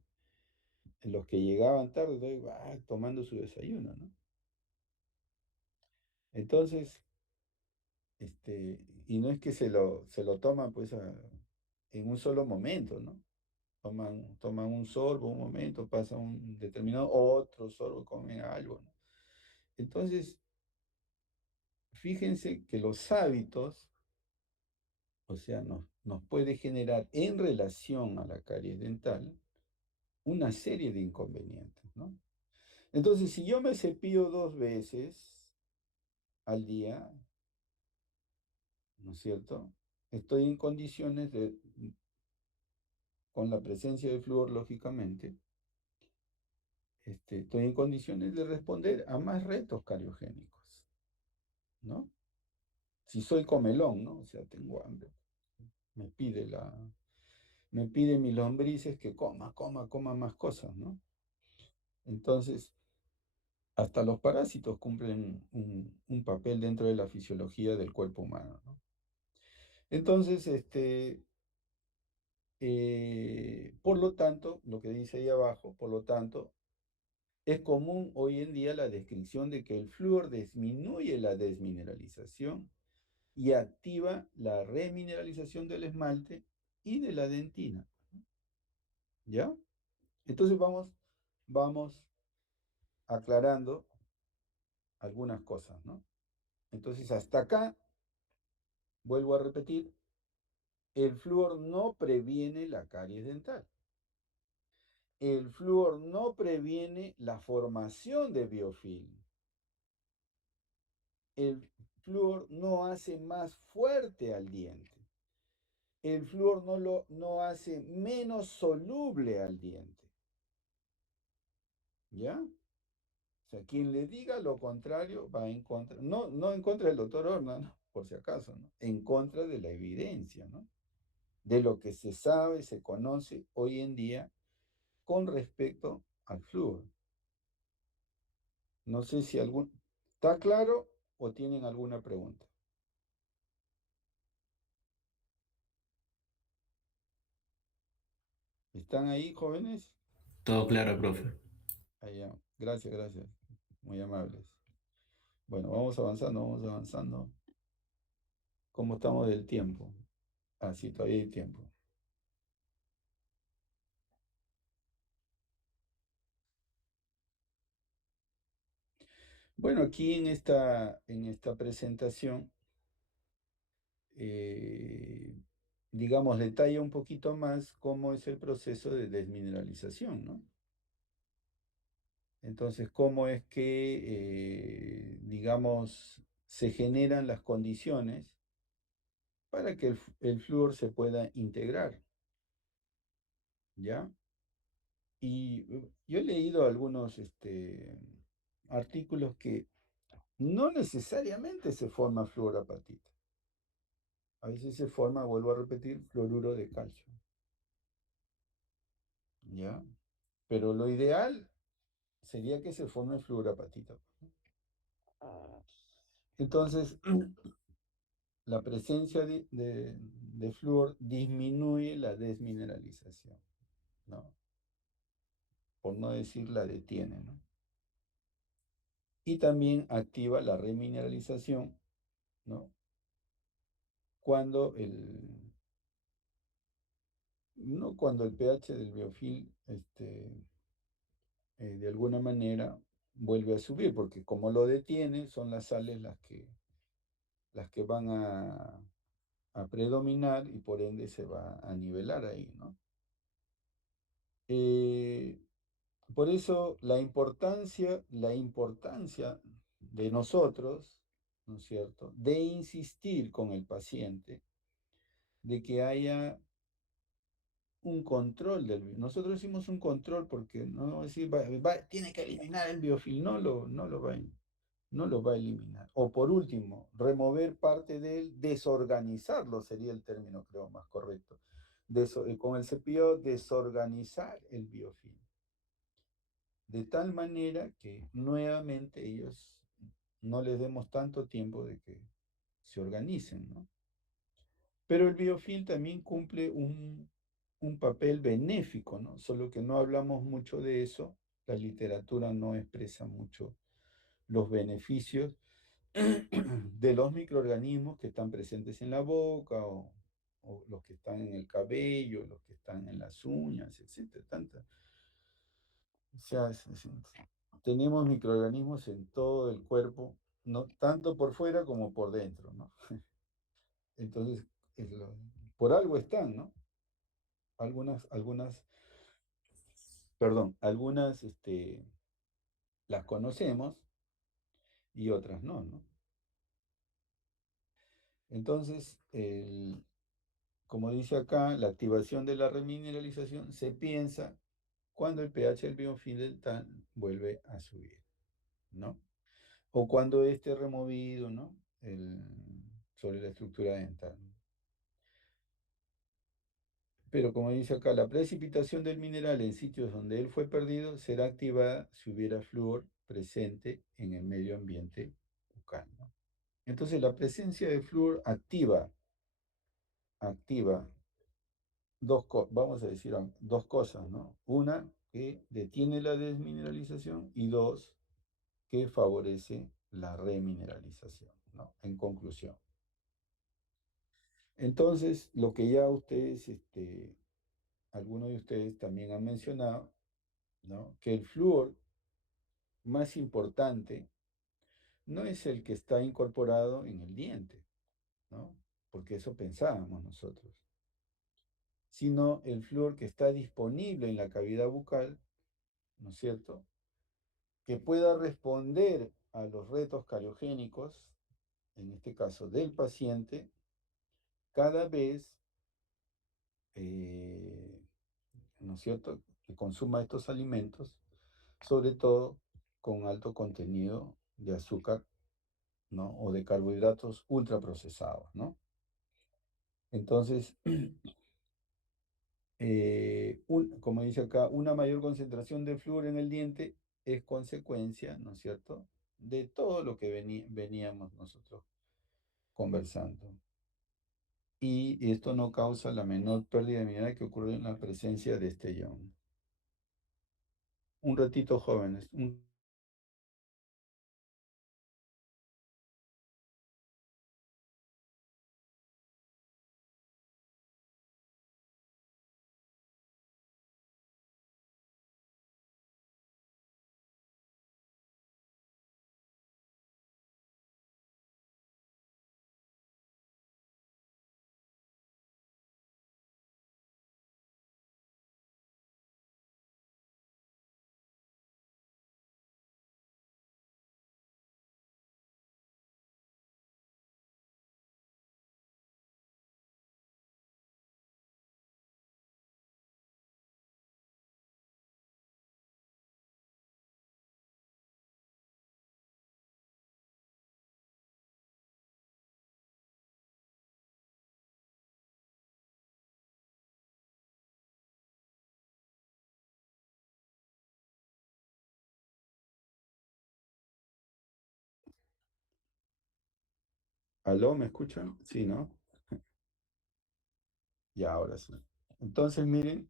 en los que llegaban tarde, tomando su desayuno, ¿no? Entonces, y no es que se lo toman, pues, en un solo momento, ¿no? Toman un sorbo, un momento, pasa un determinado, otro sorbo, comen algo, ¿no? Entonces, fíjense que los hábitos, o sea, nos puede generar en relación a la caries dental una serie de inconvenientes, ¿no? Entonces, si yo me cepillo 2 veces al día, ¿no es cierto? Estoy en condiciones de, con la presencia de flúor, lógicamente, estoy en condiciones de responder a más retos cariogénicos, ¿no? Si soy comelón, ¿no? O sea, tengo hambre. Me pide me pide mis lombrices que coma más cosas, ¿no? Entonces, hasta los parásitos cumplen un papel dentro de la fisiología del cuerpo humano, ¿no? Entonces, por lo tanto, lo que dice ahí abajo, por lo tanto, es común hoy en día la descripción de que el flúor disminuye la desmineralización y activa la remineralización del esmalte y de la dentina. ¿Ya? Entonces vamos aclarando algunas cosas, ¿no? Entonces hasta acá, vuelvo a repetir, el flúor no previene la caries dental. El flúor no previene la formación de biofilm. El flúor no hace más fuerte al diente. El flúor no hace menos soluble al diente. ¿Ya? O sea, quien le diga lo contrario va en contra, no en contra del doctor Horna, ¿no? Por si acaso, ¿no? En contra de la evidencia, ¿no? De lo que se sabe, se conoce hoy en día con respecto al flúor. No sé si ¿está claro o tienen alguna pregunta? ¿Están ahí, jóvenes? Todo claro, profe. Allá. Gracias. Muy amables. Bueno, vamos avanzando. ¿Cómo estamos del tiempo? Ah, sí, todavía hay tiempo. Bueno, aquí en esta presentación, digamos, detalla un poquito más cómo es el proceso de desmineralización, ¿no? Entonces, cómo es que, digamos, se generan las condiciones para que el flúor se pueda integrar, ¿ya? Y yo he leído algunos artículos que no necesariamente se forma fluorapatita. A veces se forma, vuelvo a repetir, fluoruro de calcio. ¿Ya? Pero lo ideal sería que se forme fluorapatita. Entonces, la presencia de flúor disminuye la desmineralización, ¿no? Por no decir la detiene, ¿no? Y también activa la remineralización, ¿no? Cuando no cuando el pH del biofilm de alguna manera vuelve a subir, porque como lo detiene, son las sales las que van a predominar y por ende se va a nivelar ahí, ¿no? Por eso la importancia de nosotros, ¿no es cierto?, de insistir con el paciente de que haya un control nosotros hicimos un control porque no vamos a decir, tiene que eliminar el biofilm, no lo va a eliminar. O por último, remover parte de él, desorganizarlo sería el término, creo, más correcto. Con el cepillo, desorganizar el biofilm. De tal manera que nuevamente ellos no les demos tanto tiempo de que se organicen, ¿no? Pero el biofilm también cumple un papel benéfico, ¿no? Solo que no hablamos mucho de eso, la literatura no expresa mucho los beneficios de los microorganismos que están presentes en la boca o los que están en el cabello, los que están en las uñas, etcétera. O sea, tenemos microorganismos en todo el cuerpo, no tanto por fuera como por dentro, ¿no? Entonces, por algo están, ¿no? Algunas las conocemos y otras no, ¿no? Entonces, como dice acá, la activación de la remineralización se piensa cuando el pH del biofilm dental vuelve a subir, ¿no? O cuando esté removido, ¿no? Sobre la estructura dental. Pero como dice acá, la precipitación del mineral en sitios donde él fue perdido será activada si hubiera flúor presente en el medio ambiente bucal, ¿no? Entonces la presencia de flúor activa vamos a decir dos cosas, ¿no? Una, que detiene la desmineralización y dos, que favorece la remineralización, ¿no? En conclusión. Entonces, lo que ya ustedes, algunos de ustedes también han mencionado, ¿no? Que el flúor más importante no es el que está incorporado en el diente, ¿no? Porque eso pensábamos nosotros, sino el flúor que está disponible en la cavidad bucal, ¿no es cierto? Que pueda responder a los retos cariogénicos, en este caso del paciente, cada vez, ¿no es cierto?, que consuma estos alimentos, sobre todo con alto contenido de azúcar, ¿no? O de carbohidratos ultraprocesados, ¿no? Entonces, como dice acá, una mayor concentración de flúor en el diente es consecuencia, ¿no es cierto?, de todo lo que veníamos nosotros conversando. Y esto no causa la menor pérdida de mineral que ocurre en la presencia de este ion. Un ratito, jóvenes. ¿Aló? ¿Me escuchan? Sí, ¿no? Ya, ahora sí. Entonces, miren,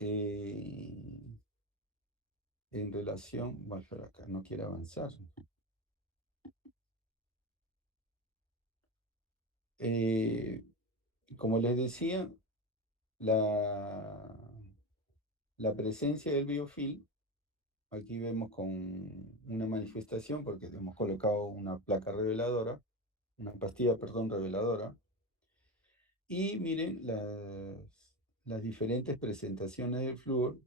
en relación, bueno, pero acá no quiere avanzar. Eh, Como les decía, la, la presencia del biofil, aquí vemos con una manifestación, porque hemos colocado una placa reveladora, una pastilla, perdón, reveladora, y miren las diferentes presentaciones del flúor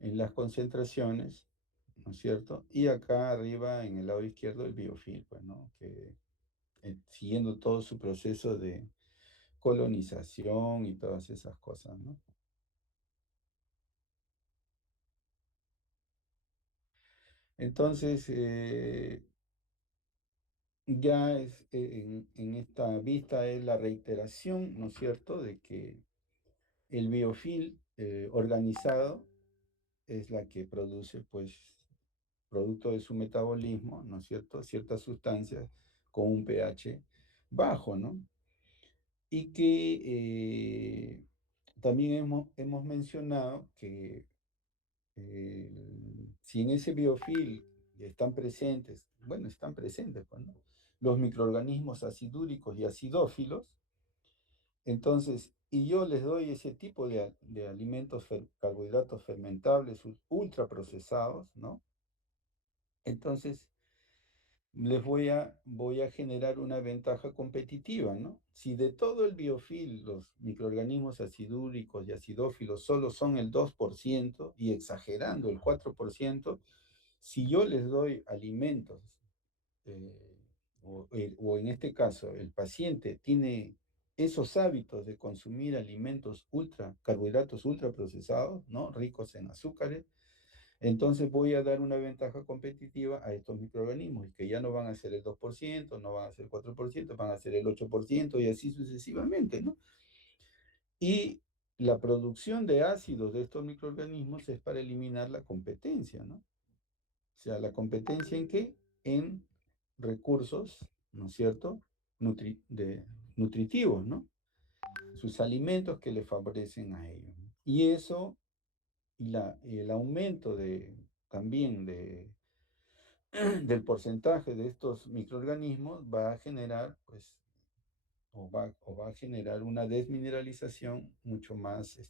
en las concentraciones, ¿no es cierto? Y acá arriba, en el lado izquierdo, el biofil, pues, ¿no? Que siguiendo todo su proceso de colonización y todas esas cosas, ¿no? Entonces, ya en esta vista es la reiteración, ¿no es cierto?, de que el biofil organizado es la que produce, pues, producto de su metabolismo, ¿no es cierto?, ciertas sustancias con un pH bajo, ¿no? Y que también hemos mencionado que si en ese biofil están presentes, bueno, están presentes, pues, ¿no?, los microorganismos acidúricos y acidófilos, entonces, y yo les doy ese tipo de alimentos, carbohidratos fermentables, ultraprocesados, ¿no? Entonces, voy a generar una ventaja competitiva, ¿no? Si de todo el biofil, los microorganismos acidúricos y acidófilos solo son el 2% y exagerando el 4%, si yo les doy alimentos, o en este caso el paciente tiene esos hábitos de consumir alimentos carbohidratos ultraprocesados, ¿no?, ricos en azúcares, entonces voy a dar una ventaja competitiva a estos microorganismos, que ya no van a ser el 2%, no van a ser el 4%, van a ser el 8% y así sucesivamente, ¿no? Y la producción de ácidos de estos microorganismos es para eliminar la competencia, ¿no? O sea, ¿la competencia en qué? En recursos, ¿no es cierto? Nutritivos, ¿no? Sus alimentos que le favorecen a ellos, ¿no? Y eso, y el aumento también del porcentaje de estos microorganismos va a generar, pues, o va a generar una desmineralización mucho más,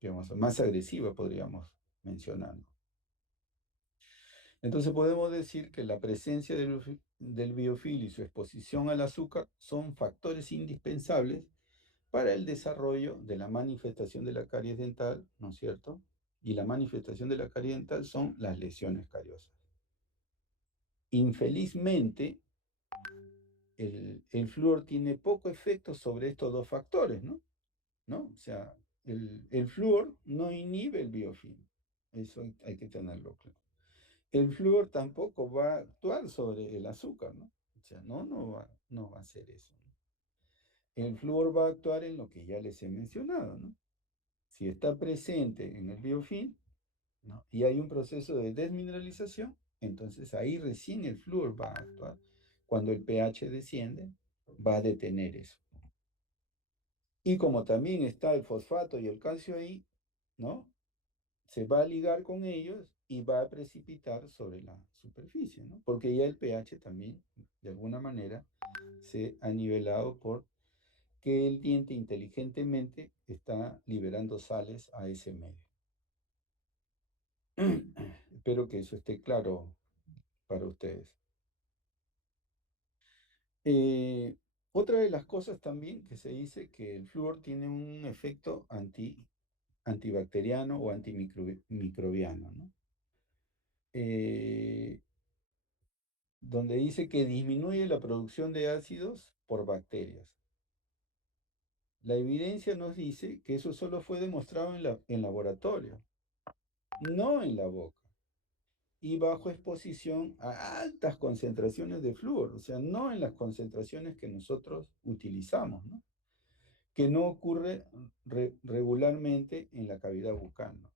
digamos, más agresiva, podríamos mencionar, ¿no? Entonces podemos decir que la presencia del biofil y su exposición al azúcar son factores indispensables para el desarrollo de la manifestación de la caries dental, ¿no es cierto? Y la manifestación de la caries dental son las lesiones cariosas. Infelizmente, el flúor tiene poco efecto sobre estos dos factores, ¿no? O sea, el flúor no inhibe el biofilm. Eso hay que tenerlo claro. El flúor tampoco va a actuar sobre el azúcar, ¿no? O sea, no va a hacer eso, ¿no? El flúor va a actuar en lo que ya les he mencionado, ¿no? Si está presente en el biofilm, ¿no? Y hay un proceso de desmineralización, entonces ahí recién el flúor va a actuar. Cuando el pH desciende, va a detener eso. Y como también está el fosfato y el calcio ahí, ¿no? Se va a ligar con ellos y va a precipitar sobre la superficie, ¿no? Porque ya el pH también, de alguna manera, se ha nivelado por que el diente inteligentemente está liberando sales a ese medio. Espero que eso esté claro para ustedes. Otra de las cosas también que se dice que el flúor tiene un efecto antibacteriano o antimicrobiano, ¿no? Donde dice que disminuye la producción de ácidos por bacterias. La evidencia nos dice que eso solo fue demostrado en laboratorio, no en la boca, y bajo exposición a altas concentraciones de flúor, o sea, no en las concentraciones que nosotros utilizamos, ¿no? Que no ocurre regularmente en la cavidad bucal, ¿no?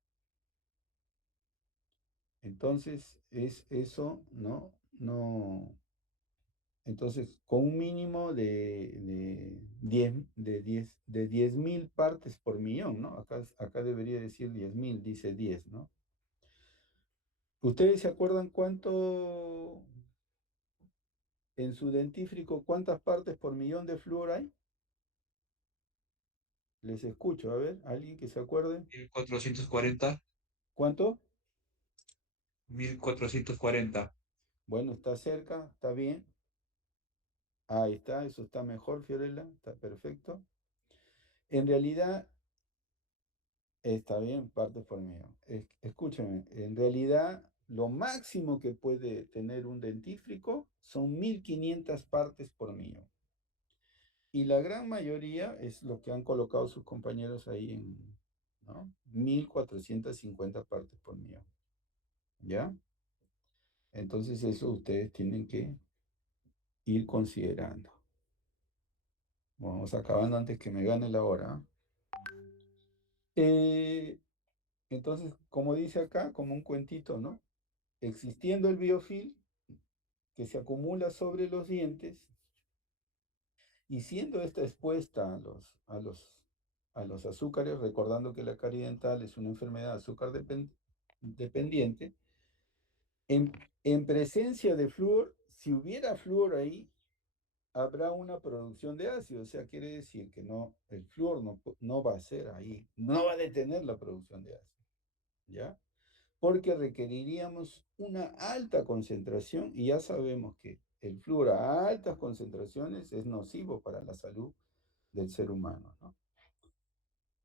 Entonces, eso, ¿no? Entonces, con un mínimo de 10.000 partes por millón, ¿no? Acá debería decir 10.000, dice 10, ¿no? ¿Ustedes se acuerdan en su dentífrico, cuántas partes por millón de flúor hay? Les escucho, a ver, alguien que se acuerde. 1440. ¿Cuánto? 1440. Bueno, está cerca, está bien. Ahí está, eso está mejor, Fiorella, está perfecto. En realidad, está bien, partes por millón. Escúchame, en realidad lo máximo que puede tener un dentífrico son 1.500 partes por millón. Y la gran mayoría es lo que han colocado sus compañeros ahí ¿no? 1.450 partes por millón. ¿Ya? Entonces eso ustedes tienen que ir considerando. Vamos acabando antes que me gane la hora. Eh, entonces, como dice acá, como un cuentito, ¿no? Existiendo el biofil que se acumula sobre los dientes y siendo esta expuesta a los azúcares, recordando que la carie dental es una enfermedad azúcar dependiente, en presencia de flúor, si hubiera flúor ahí, habrá una producción de ácido, o sea, quiere decir que el flúor no va a ser ahí, no va a detener la producción de ácido, ¿ya? Porque requeriríamos una alta concentración y ya sabemos que el flúor a altas concentraciones es nocivo para la salud del ser humano, ¿no?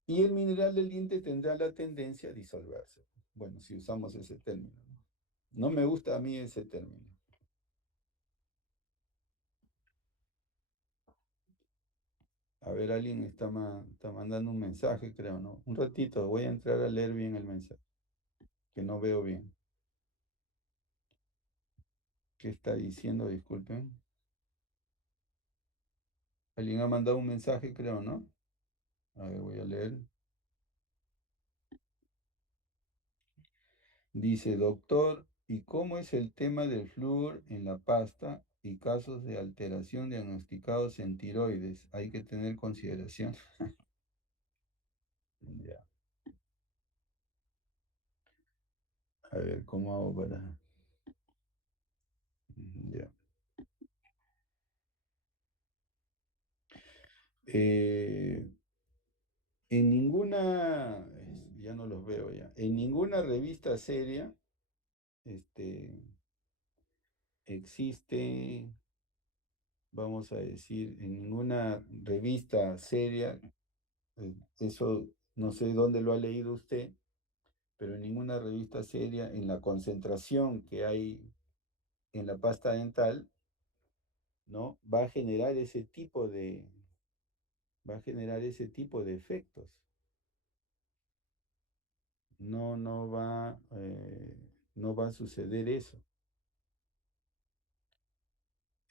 Y el mineral del diente tendrá la tendencia a disolverse. Bueno, si usamos ese término, ¿no? No me gusta a mí ese término. A ver, alguien está mandando un mensaje, creo, ¿no? Un ratito, voy a entrar a leer bien el mensaje. que no veo bien. ¿Qué está diciendo? Disculpen. Alguien ha mandado un mensaje, creo, ¿no? A ver, voy a leer. Dice, doctor, ¿y cómo es el tema del flúor en la pasta y casos de alteración diagnosticados en tiroides? Hay que tener consideración. Ya. A ver, ¿cómo hago para...? Ya. En ninguna, ya no los veo ya, en ninguna revista seria, existe, vamos a decir, en ninguna revista seria, eso no sé dónde lo ha leído usted, pero en ninguna revista seria, en la concentración que hay en la pasta dental, ¿no? Va a generar ese tipo de efectos. No, no va a suceder eso.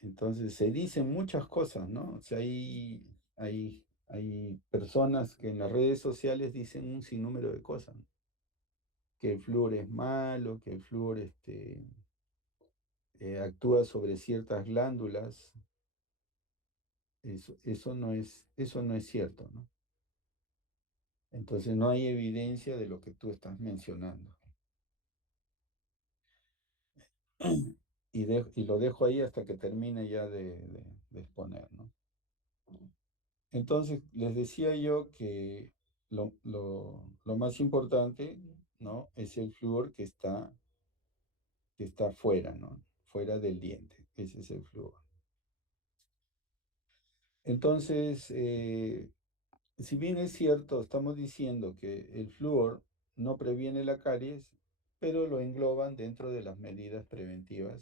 Entonces se dicen muchas cosas, ¿no? O sea, hay personas que en las redes sociales dicen un sinnúmero de cosas, ¿no? Que el flúor es malo, que el flúor actúa sobre ciertas glándulas. Eso no es cierto, ¿no? Entonces no hay evidencia de lo que tú estás mencionando. Y lo dejo ahí hasta que termine ya de exponer, ¿no? Entonces, les decía yo que lo más importante, ¿no? Es el flúor que está fuera, ¿no? Fuera del diente. Ese es el flúor. Entonces, si bien es cierto, estamos diciendo que el flúor no previene la caries, pero lo engloban dentro de las medidas preventivas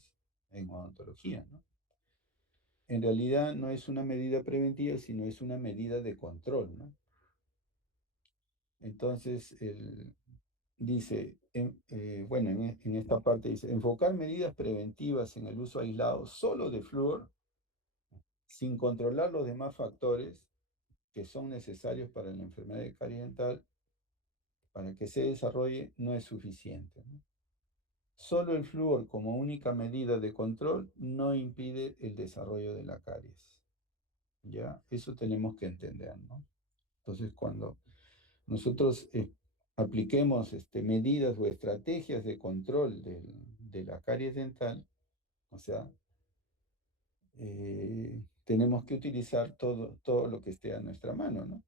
en odontología, ¿no? En realidad no es una medida preventiva, sino es una medida de control, ¿no? Entonces, dice, bueno, en esta parte dice, enfocar medidas preventivas en el uso aislado solo de flúor, sin controlar los demás factores que son necesarios para la enfermedad de caries dental, para que se desarrolle, no es suficiente, ¿no? Solo el flúor como única medida de control no impide el desarrollo de la caries. ¿Ya? Eso tenemos que entender, ¿no? Entonces, cuando nosotros apliquemos medidas o estrategias de control de la caries dental, o sea, tenemos que utilizar todo lo que esté a nuestra mano, ¿no?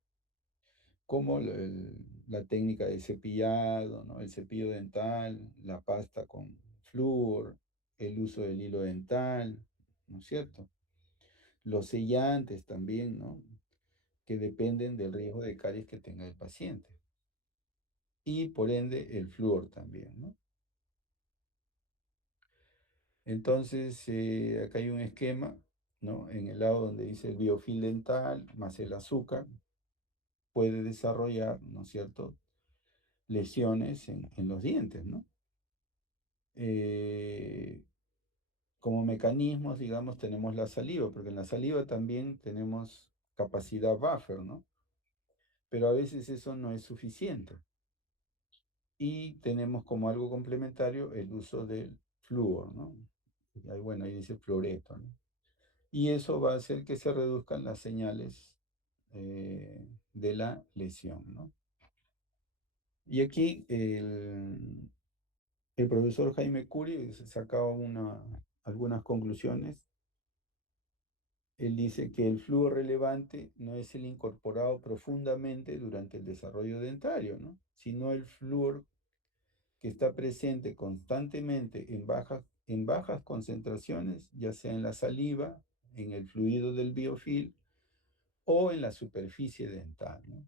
Como la técnica de cepillado, ¿no? El cepillo dental, la pasta con flúor, el uso del hilo dental, ¿no es cierto? Los sellantes también, ¿no? Que dependen del riesgo de caries que tenga el paciente. Y por ende el flúor también, ¿no? Entonces, acá hay un esquema, ¿no? En el lado donde dice el biofil dental más el azúcar, puede desarrollar, ¿no es cierto?, lesiones en los dientes, ¿no? Eh, como mecanismos, digamos, tenemos la saliva, porque en la saliva también tenemos capacidad buffer, ¿no? Pero a veces eso no es suficiente. Y tenemos como algo complementario el uso del flúor, ¿no? Y ahí, bueno, ahí dice fluoreto, ¿no? Y eso va a hacer que se reduzcan las señales de la lesión, ¿no? Y aquí el profesor Jaime Curi sacaba algunas conclusiones. Él dice que el flujo relevante no es el incorporado profundamente durante el desarrollo dentario, ¿no? Sino el flúor que está presente constantemente en bajas concentraciones, ya sea en la saliva, en el fluido del biofil o en la superficie dental, ¿no?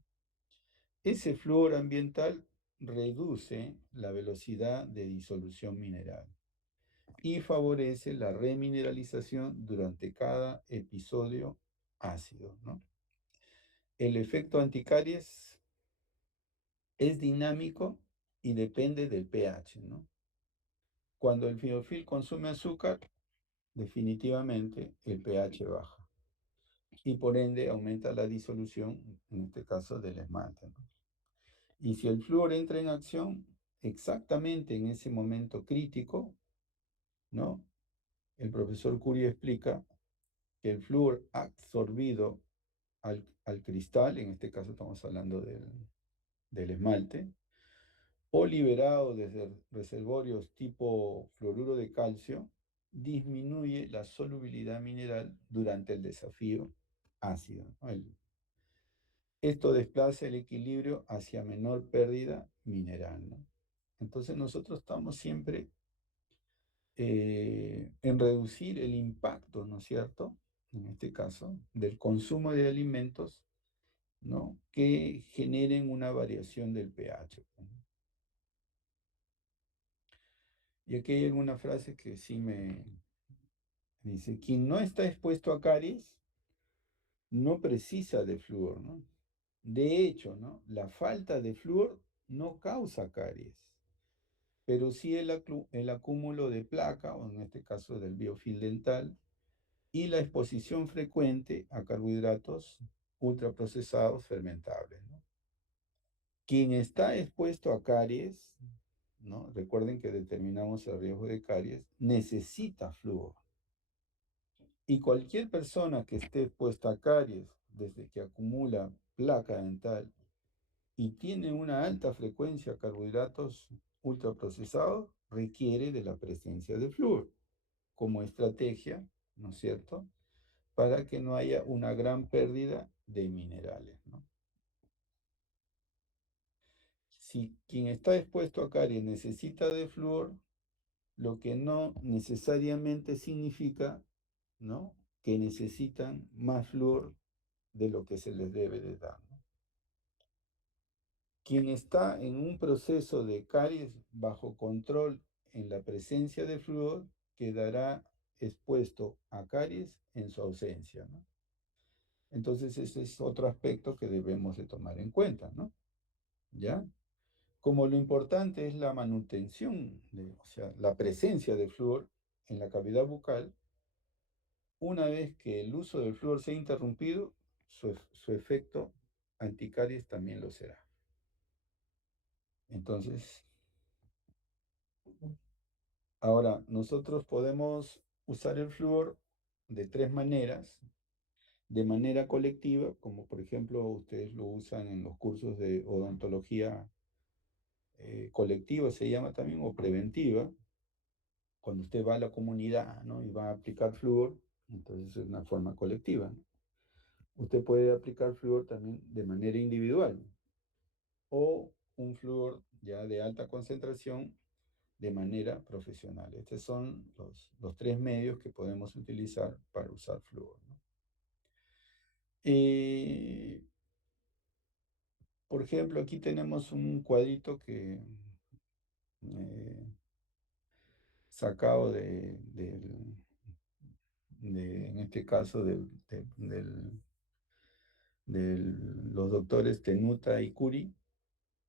Ese flúor ambiental reduce la velocidad de disolución mineral y favorece la remineralización durante cada episodio ácido, ¿no? El efecto anticaries es dinámico y depende del pH, ¿no? Cuando el biofilm consume azúcar, definitivamente el pH baja y por ende aumenta la disolución, en este caso del esmalte, ¿no? Y si el flúor entra en acción, exactamente en ese momento crítico, ¿no? El profesor Curie explica que el flúor absorbido al cristal, en este caso estamos hablando del esmalte, o liberado desde reservorios tipo fluoruro de calcio, disminuye la solubilidad mineral durante el desafío ácido, ¿no? Esto desplaza el equilibrio hacia menor pérdida mineral, ¿no? Entonces nosotros estamos siempre en reducir el impacto, ¿no es cierto? En este caso, del consumo de alimentos, ¿no? Que generen una variación del pH, ¿no? Y aquí hay alguna frase que sí me dice, quien no está expuesto a caries no precisa de flúor, ¿no? De hecho, ¿no? La falta de flúor no causa caries, pero sí el acúmulo de placa, o en este caso del biofilm dental, y la exposición frecuente a carbohidratos ultraprocesados fermentables, ¿no? Quien está expuesto a caries, ¿no? Recuerden que determinamos el riesgo de caries, necesita flúor. Y cualquier persona que esté expuesta a caries desde que acumula placa dental y tiene una alta frecuencia de carbohidratos ultraprocesados, requiere de la presencia de flúor como estrategia, ¿no es cierto?, para que no haya una gran pérdida de minerales, ¿no? Si quien está expuesto a caries necesita de flúor, lo que no necesariamente significa, ¿no?, que necesitan más flúor de lo que se les debe de dar, ¿no? Quien está en un proceso de caries bajo control en la presencia de flúor quedará expuesto a caries en su ausencia, ¿no? Entonces ese es otro aspecto que debemos de tomar en cuenta, ¿no? ¿Ya? Como lo importante es la manutención, o sea, la presencia de flúor en la cavidad bucal, una vez que el uso del flúor sea interrumpido, su efecto anticaries también lo será. Entonces, ahora, nosotros podemos usar el flúor de tres maneras. De manera colectiva, como por ejemplo ustedes lo usan en los cursos de odontología colectiva, se llama también, o preventiva, cuando usted va a la comunidad, ¿no?, y va a aplicar flúor, entonces es una forma colectiva, ¿no? Usted puede aplicar flúor también de manera individual, o un flúor ya de alta concentración de manera profesional. Estos son los tres medios que podemos utilizar para usar flúor, ¿no? Por ejemplo, aquí tenemos un cuadrito que sacado en este caso, de los doctores Tenuta y Curie,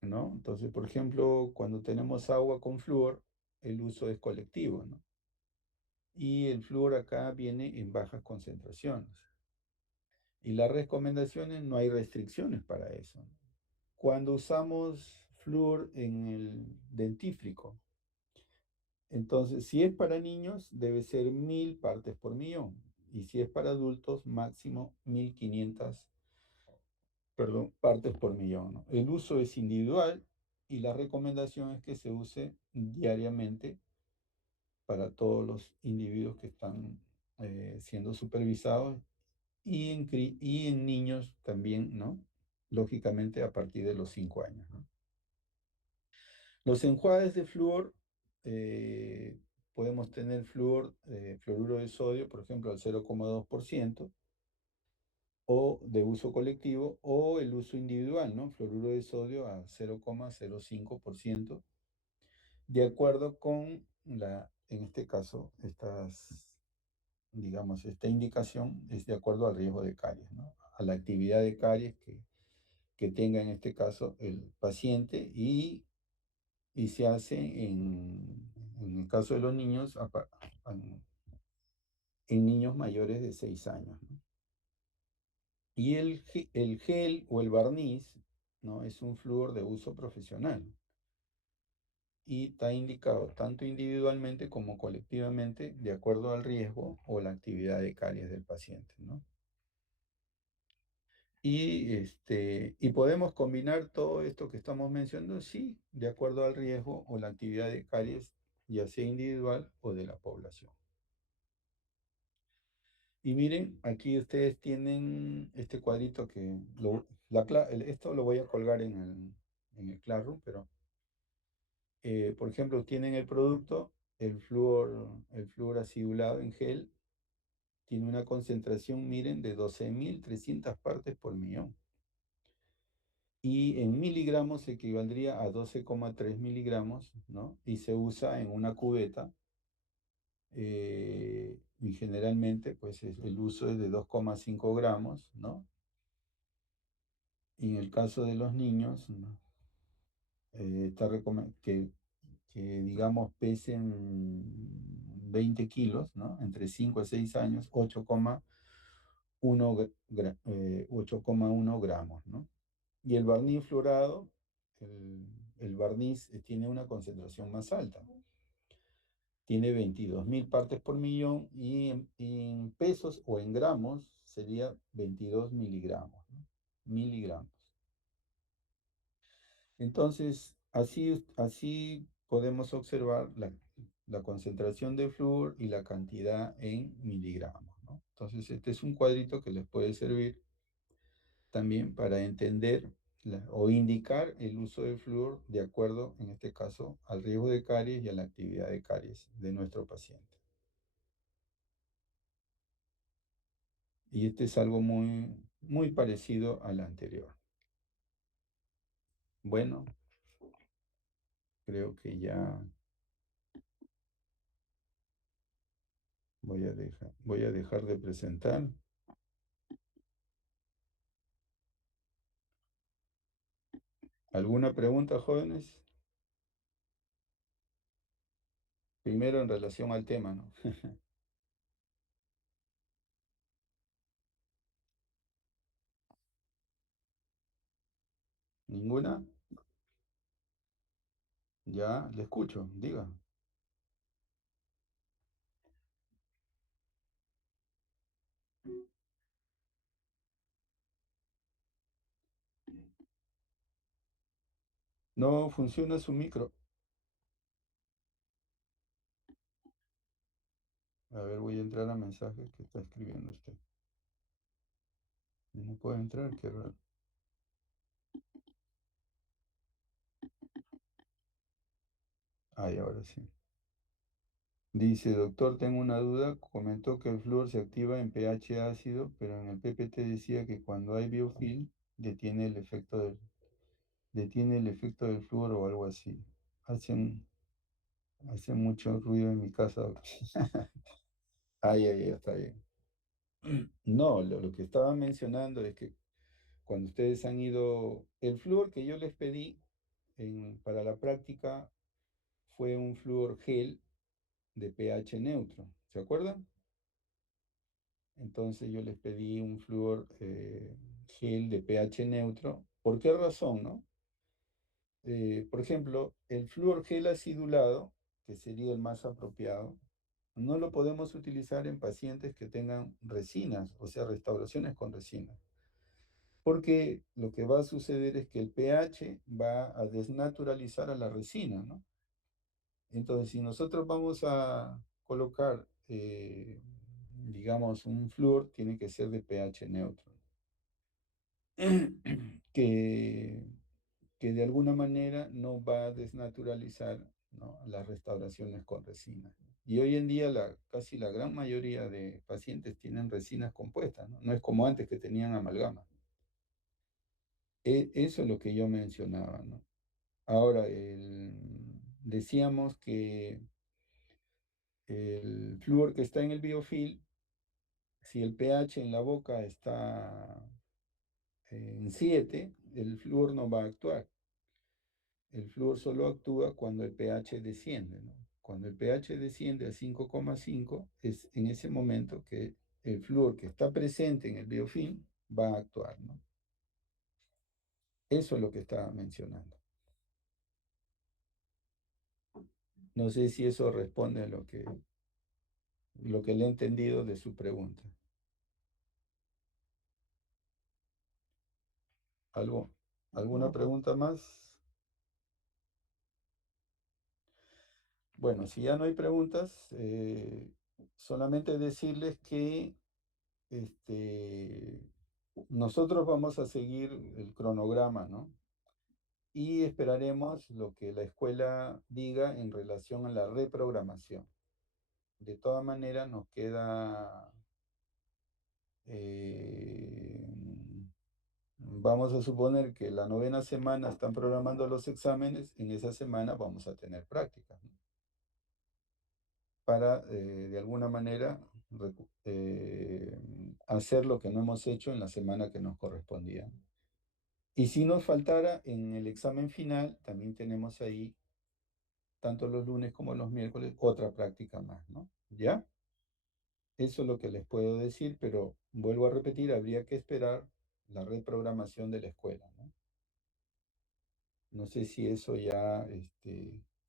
¿no? Entonces, por ejemplo, cuando tenemos agua con flúor, el uso es colectivo, ¿no? Y el flúor acá viene en bajas concentraciones. Y las recomendaciones, no hay restricciones para eso, ¿no? Cuando usamos flúor en el dentífrico, entonces si es para niños debe ser 1000 partes por millón, y si es para adultos máximo 1500, perdón, partes por millón, ¿no? El uso es individual y la recomendación es que se use diariamente para todos los individuos que están siendo supervisados, y en niños también, ¿no? Lógicamente a partir de los 5 años, ¿no? Los enjuagues de flúor, podemos tener flúor, fluoruro de sodio, por ejemplo, al 0,2%, o de uso colectivo, o el uso individual, ¿no? Fluoruro de sodio a 0,05%, de acuerdo con en este caso, digamos, esta indicación es de acuerdo al riesgo de caries, ¿no? A la actividad de caries que tenga en este caso el paciente, y y se hace en el caso de los niños, en niños mayores de 6 años, ¿no? Y el gel o el barniz, ¿no? Es un flúor de uso profesional y está indicado tanto individualmente como colectivamente de acuerdo al riesgo o la actividad de caries del paciente, ¿no? Y podemos combinar todo esto que estamos mencionando, sí, de acuerdo al riesgo o la actividad de caries, ya sea individual o de la población. Y miren, aquí ustedes tienen este cuadrito que esto lo voy a colgar en el Classroom, pero por ejemplo, tienen el producto, el flúor acidulado en gel, tiene una concentración, miren, de 12.300 partes por millón. Y en miligramos equivaldría a 12,3 miligramos, ¿no? Y se usa en una cubeta. Y generalmente, pues el uso es de 2,5 gramos, ¿no? Y en el caso de los niños, ¿no? Está que, digamos, pesen 20 kilos, ¿no? Entre 5 a 6 años, 8,1 gramos, ¿no? Y el barniz fluorado, el barniz tiene una concentración más alta. Tiene 22.000 partes por millón y en pesos o en gramos sería 22 miligramos, ¿no? Miligramos. Entonces, así podemos observar la concentración de flúor y la cantidad en miligramos, ¿no? Entonces, este es un cuadrito que les puede servir también para entender o indicar el uso del flúor de acuerdo, en este caso, al riesgo de caries y a la actividad de caries de nuestro paciente. Y este es algo muy, muy parecido al anterior. Bueno, creo que ya voy a dejar de presentar. ¿Alguna pregunta, jóvenes? Primero en relación al tema, ¿no? ¿Ninguna? Ya, le escucho, diga. No funciona su micro. A ver, voy a entrar a mensajes que está escribiendo usted. No puede entrar, qué raro. Ay, ahora sí. Dice, doctor, tengo una duda. Comentó que el flúor se activa en pH ácido, pero en el PPT decía que cuando hay biofilm detiene el efecto del flúor o algo así. Hace mucho ruido en mi casa, doctor. Ay, ay, ay, está bien. No, lo que estaba mencionando es que cuando ustedes han ido, el flúor que yo les pedí para la práctica fue un flúor gel de pH neutro, ¿se acuerdan? Entonces yo les pedí un flúor gel de pH neutro. ¿Por qué razón, no? Por ejemplo, el flúor gel acidulado, que sería el más apropiado, no lo podemos utilizar en pacientes que tengan resinas, o sea, restauraciones con resinas. Porque lo que va a suceder es que el pH va a desnaturalizar a la resina, ¿no? Entonces, si nosotros vamos a colocar, digamos, un flúor, tiene que ser de pH neutro, que, que de alguna manera no va a desnaturalizar, ¿no?, las restauraciones con resina. Y hoy en día casi la gran mayoría de pacientes tienen resinas compuestas, ¿no? No es como antes que tenían amalgama. Eso es lo que yo mencionaba, ¿no? Ahora, decíamos que el flúor que está en el biofil, si el pH en la boca está en 7, el flúor no va a actuar. el flúor solo actúa cuando el pH desciende, ¿no? Cuando el pH desciende a 5,5, es en ese momento que el flúor que está presente en el biofilm va a actuar, ¿no? Eso es lo que estaba mencionando. No sé si eso responde a lo que le he entendido de su pregunta. ¿Alguna pregunta más? Bueno, si ya no hay preguntas, solamente decirles que nosotros vamos a seguir el cronograma, ¿no? Y esperaremos lo que la escuela diga en relación a la reprogramación. De todas maneras, nos queda, vamos a suponer que la 9ª semana están programando los exámenes, en esa semana vamos a tener prácticas, ¿no? Para, de alguna manera, hacer lo que no hemos hecho en la semana que nos correspondía. Y si nos faltara en el examen final, también tenemos ahí, tanto los lunes como los miércoles, otra práctica más, ¿no? ¿Ya? Eso es lo que les puedo decir, pero vuelvo a repetir, habría que esperar la reprogramación de la escuela, ¿no? No sé si eso ya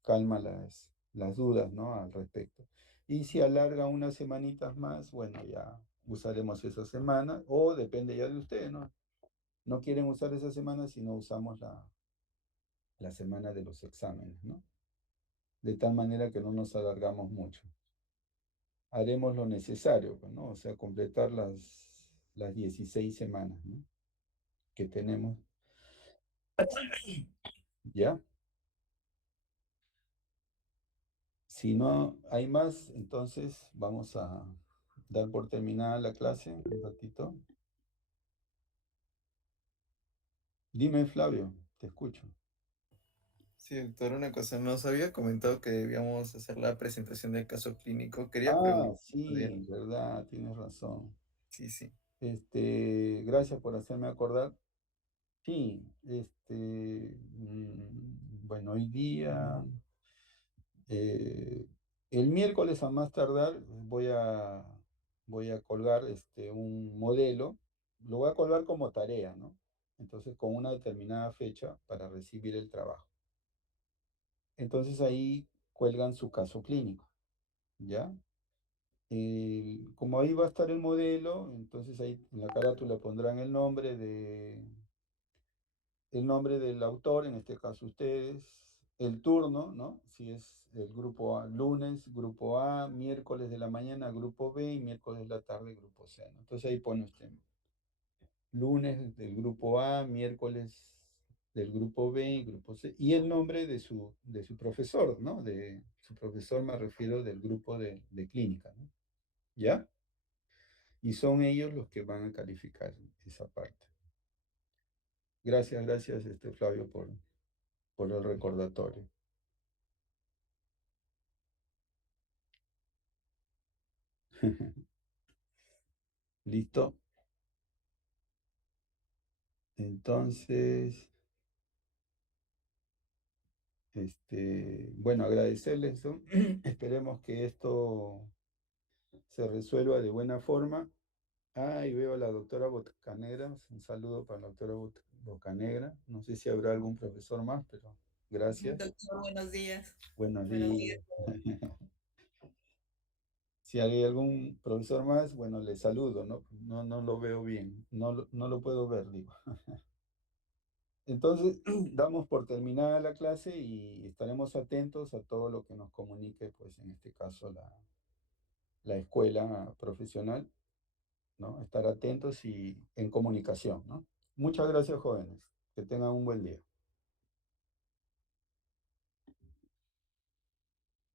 calma las dudas, ¿no? Al respecto. Y si alarga unas semanitas más, bueno, ya usaremos esa semana, o depende ya de ustedes, ¿no? No quieren usar esa semana si no usamos la semana de los exámenes, ¿no? De tal manera que no nos alargamos mucho. Haremos lo necesario, pues, ¿no? O sea, completar las 16 semanas, ¿no? Que tenemos. ¿Ya? Si no hay más, entonces vamos a dar por terminada la clase un ratito. Dime, Flavio, te escucho. Sí, doctor, una cosa, nos había comentado que debíamos hacer la presentación del caso clínico. Quería Ah, preguntar. sí, verdad, tienes razón. Sí, sí. Gracias por hacerme acordar. Sí, bueno, hoy día, el miércoles a más tardar voy a colgar un modelo, lo voy a colgar como tarea, ¿no? Entonces, con una determinada fecha para recibir el trabajo. Entonces ahí cuelgan su caso clínico, ¿ya? Como ahí va a estar el modelo, entonces ahí en la carátula pondrán el nombre del autor, en este caso ustedes, el turno, ¿no? Si es el grupo A, lunes, grupo A, miércoles de la mañana, grupo B, y miércoles de la tarde, grupo C, ¿no? Entonces ahí pone usted lunes del grupo A, miércoles del grupo B y grupo C, y el nombre de su profesor, ¿no? De su profesor me refiero del grupo de clínica, ¿no? ¿Ya? Y son ellos los que van a calificar esa parte. Gracias, Flavio, por el recordatorio. ¿Listo? Entonces, bueno, agradecerles, ¿no? Esperemos que esto se resuelva de buena forma. Ah, y veo a la doctora Bocanegra. Un saludo para la doctora Bocanegra. No sé si habrá algún profesor más, pero gracias. Doctor, buenos días. Buenos Buenos días. días. Si hay algún profesor más, bueno, le saludo, ¿no? No lo veo bien. No lo puedo ver, digo. Entonces, damos por terminada la clase y estaremos atentos a todo lo que nos comunique, pues en este caso, la escuela profesional, ¿no? Estar atentos y en comunicación, ¿no? Muchas gracias, jóvenes. Que tengan un buen día.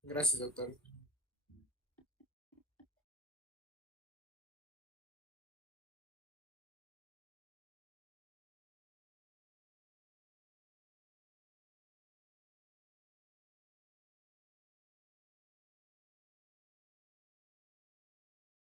Gracias, doctor.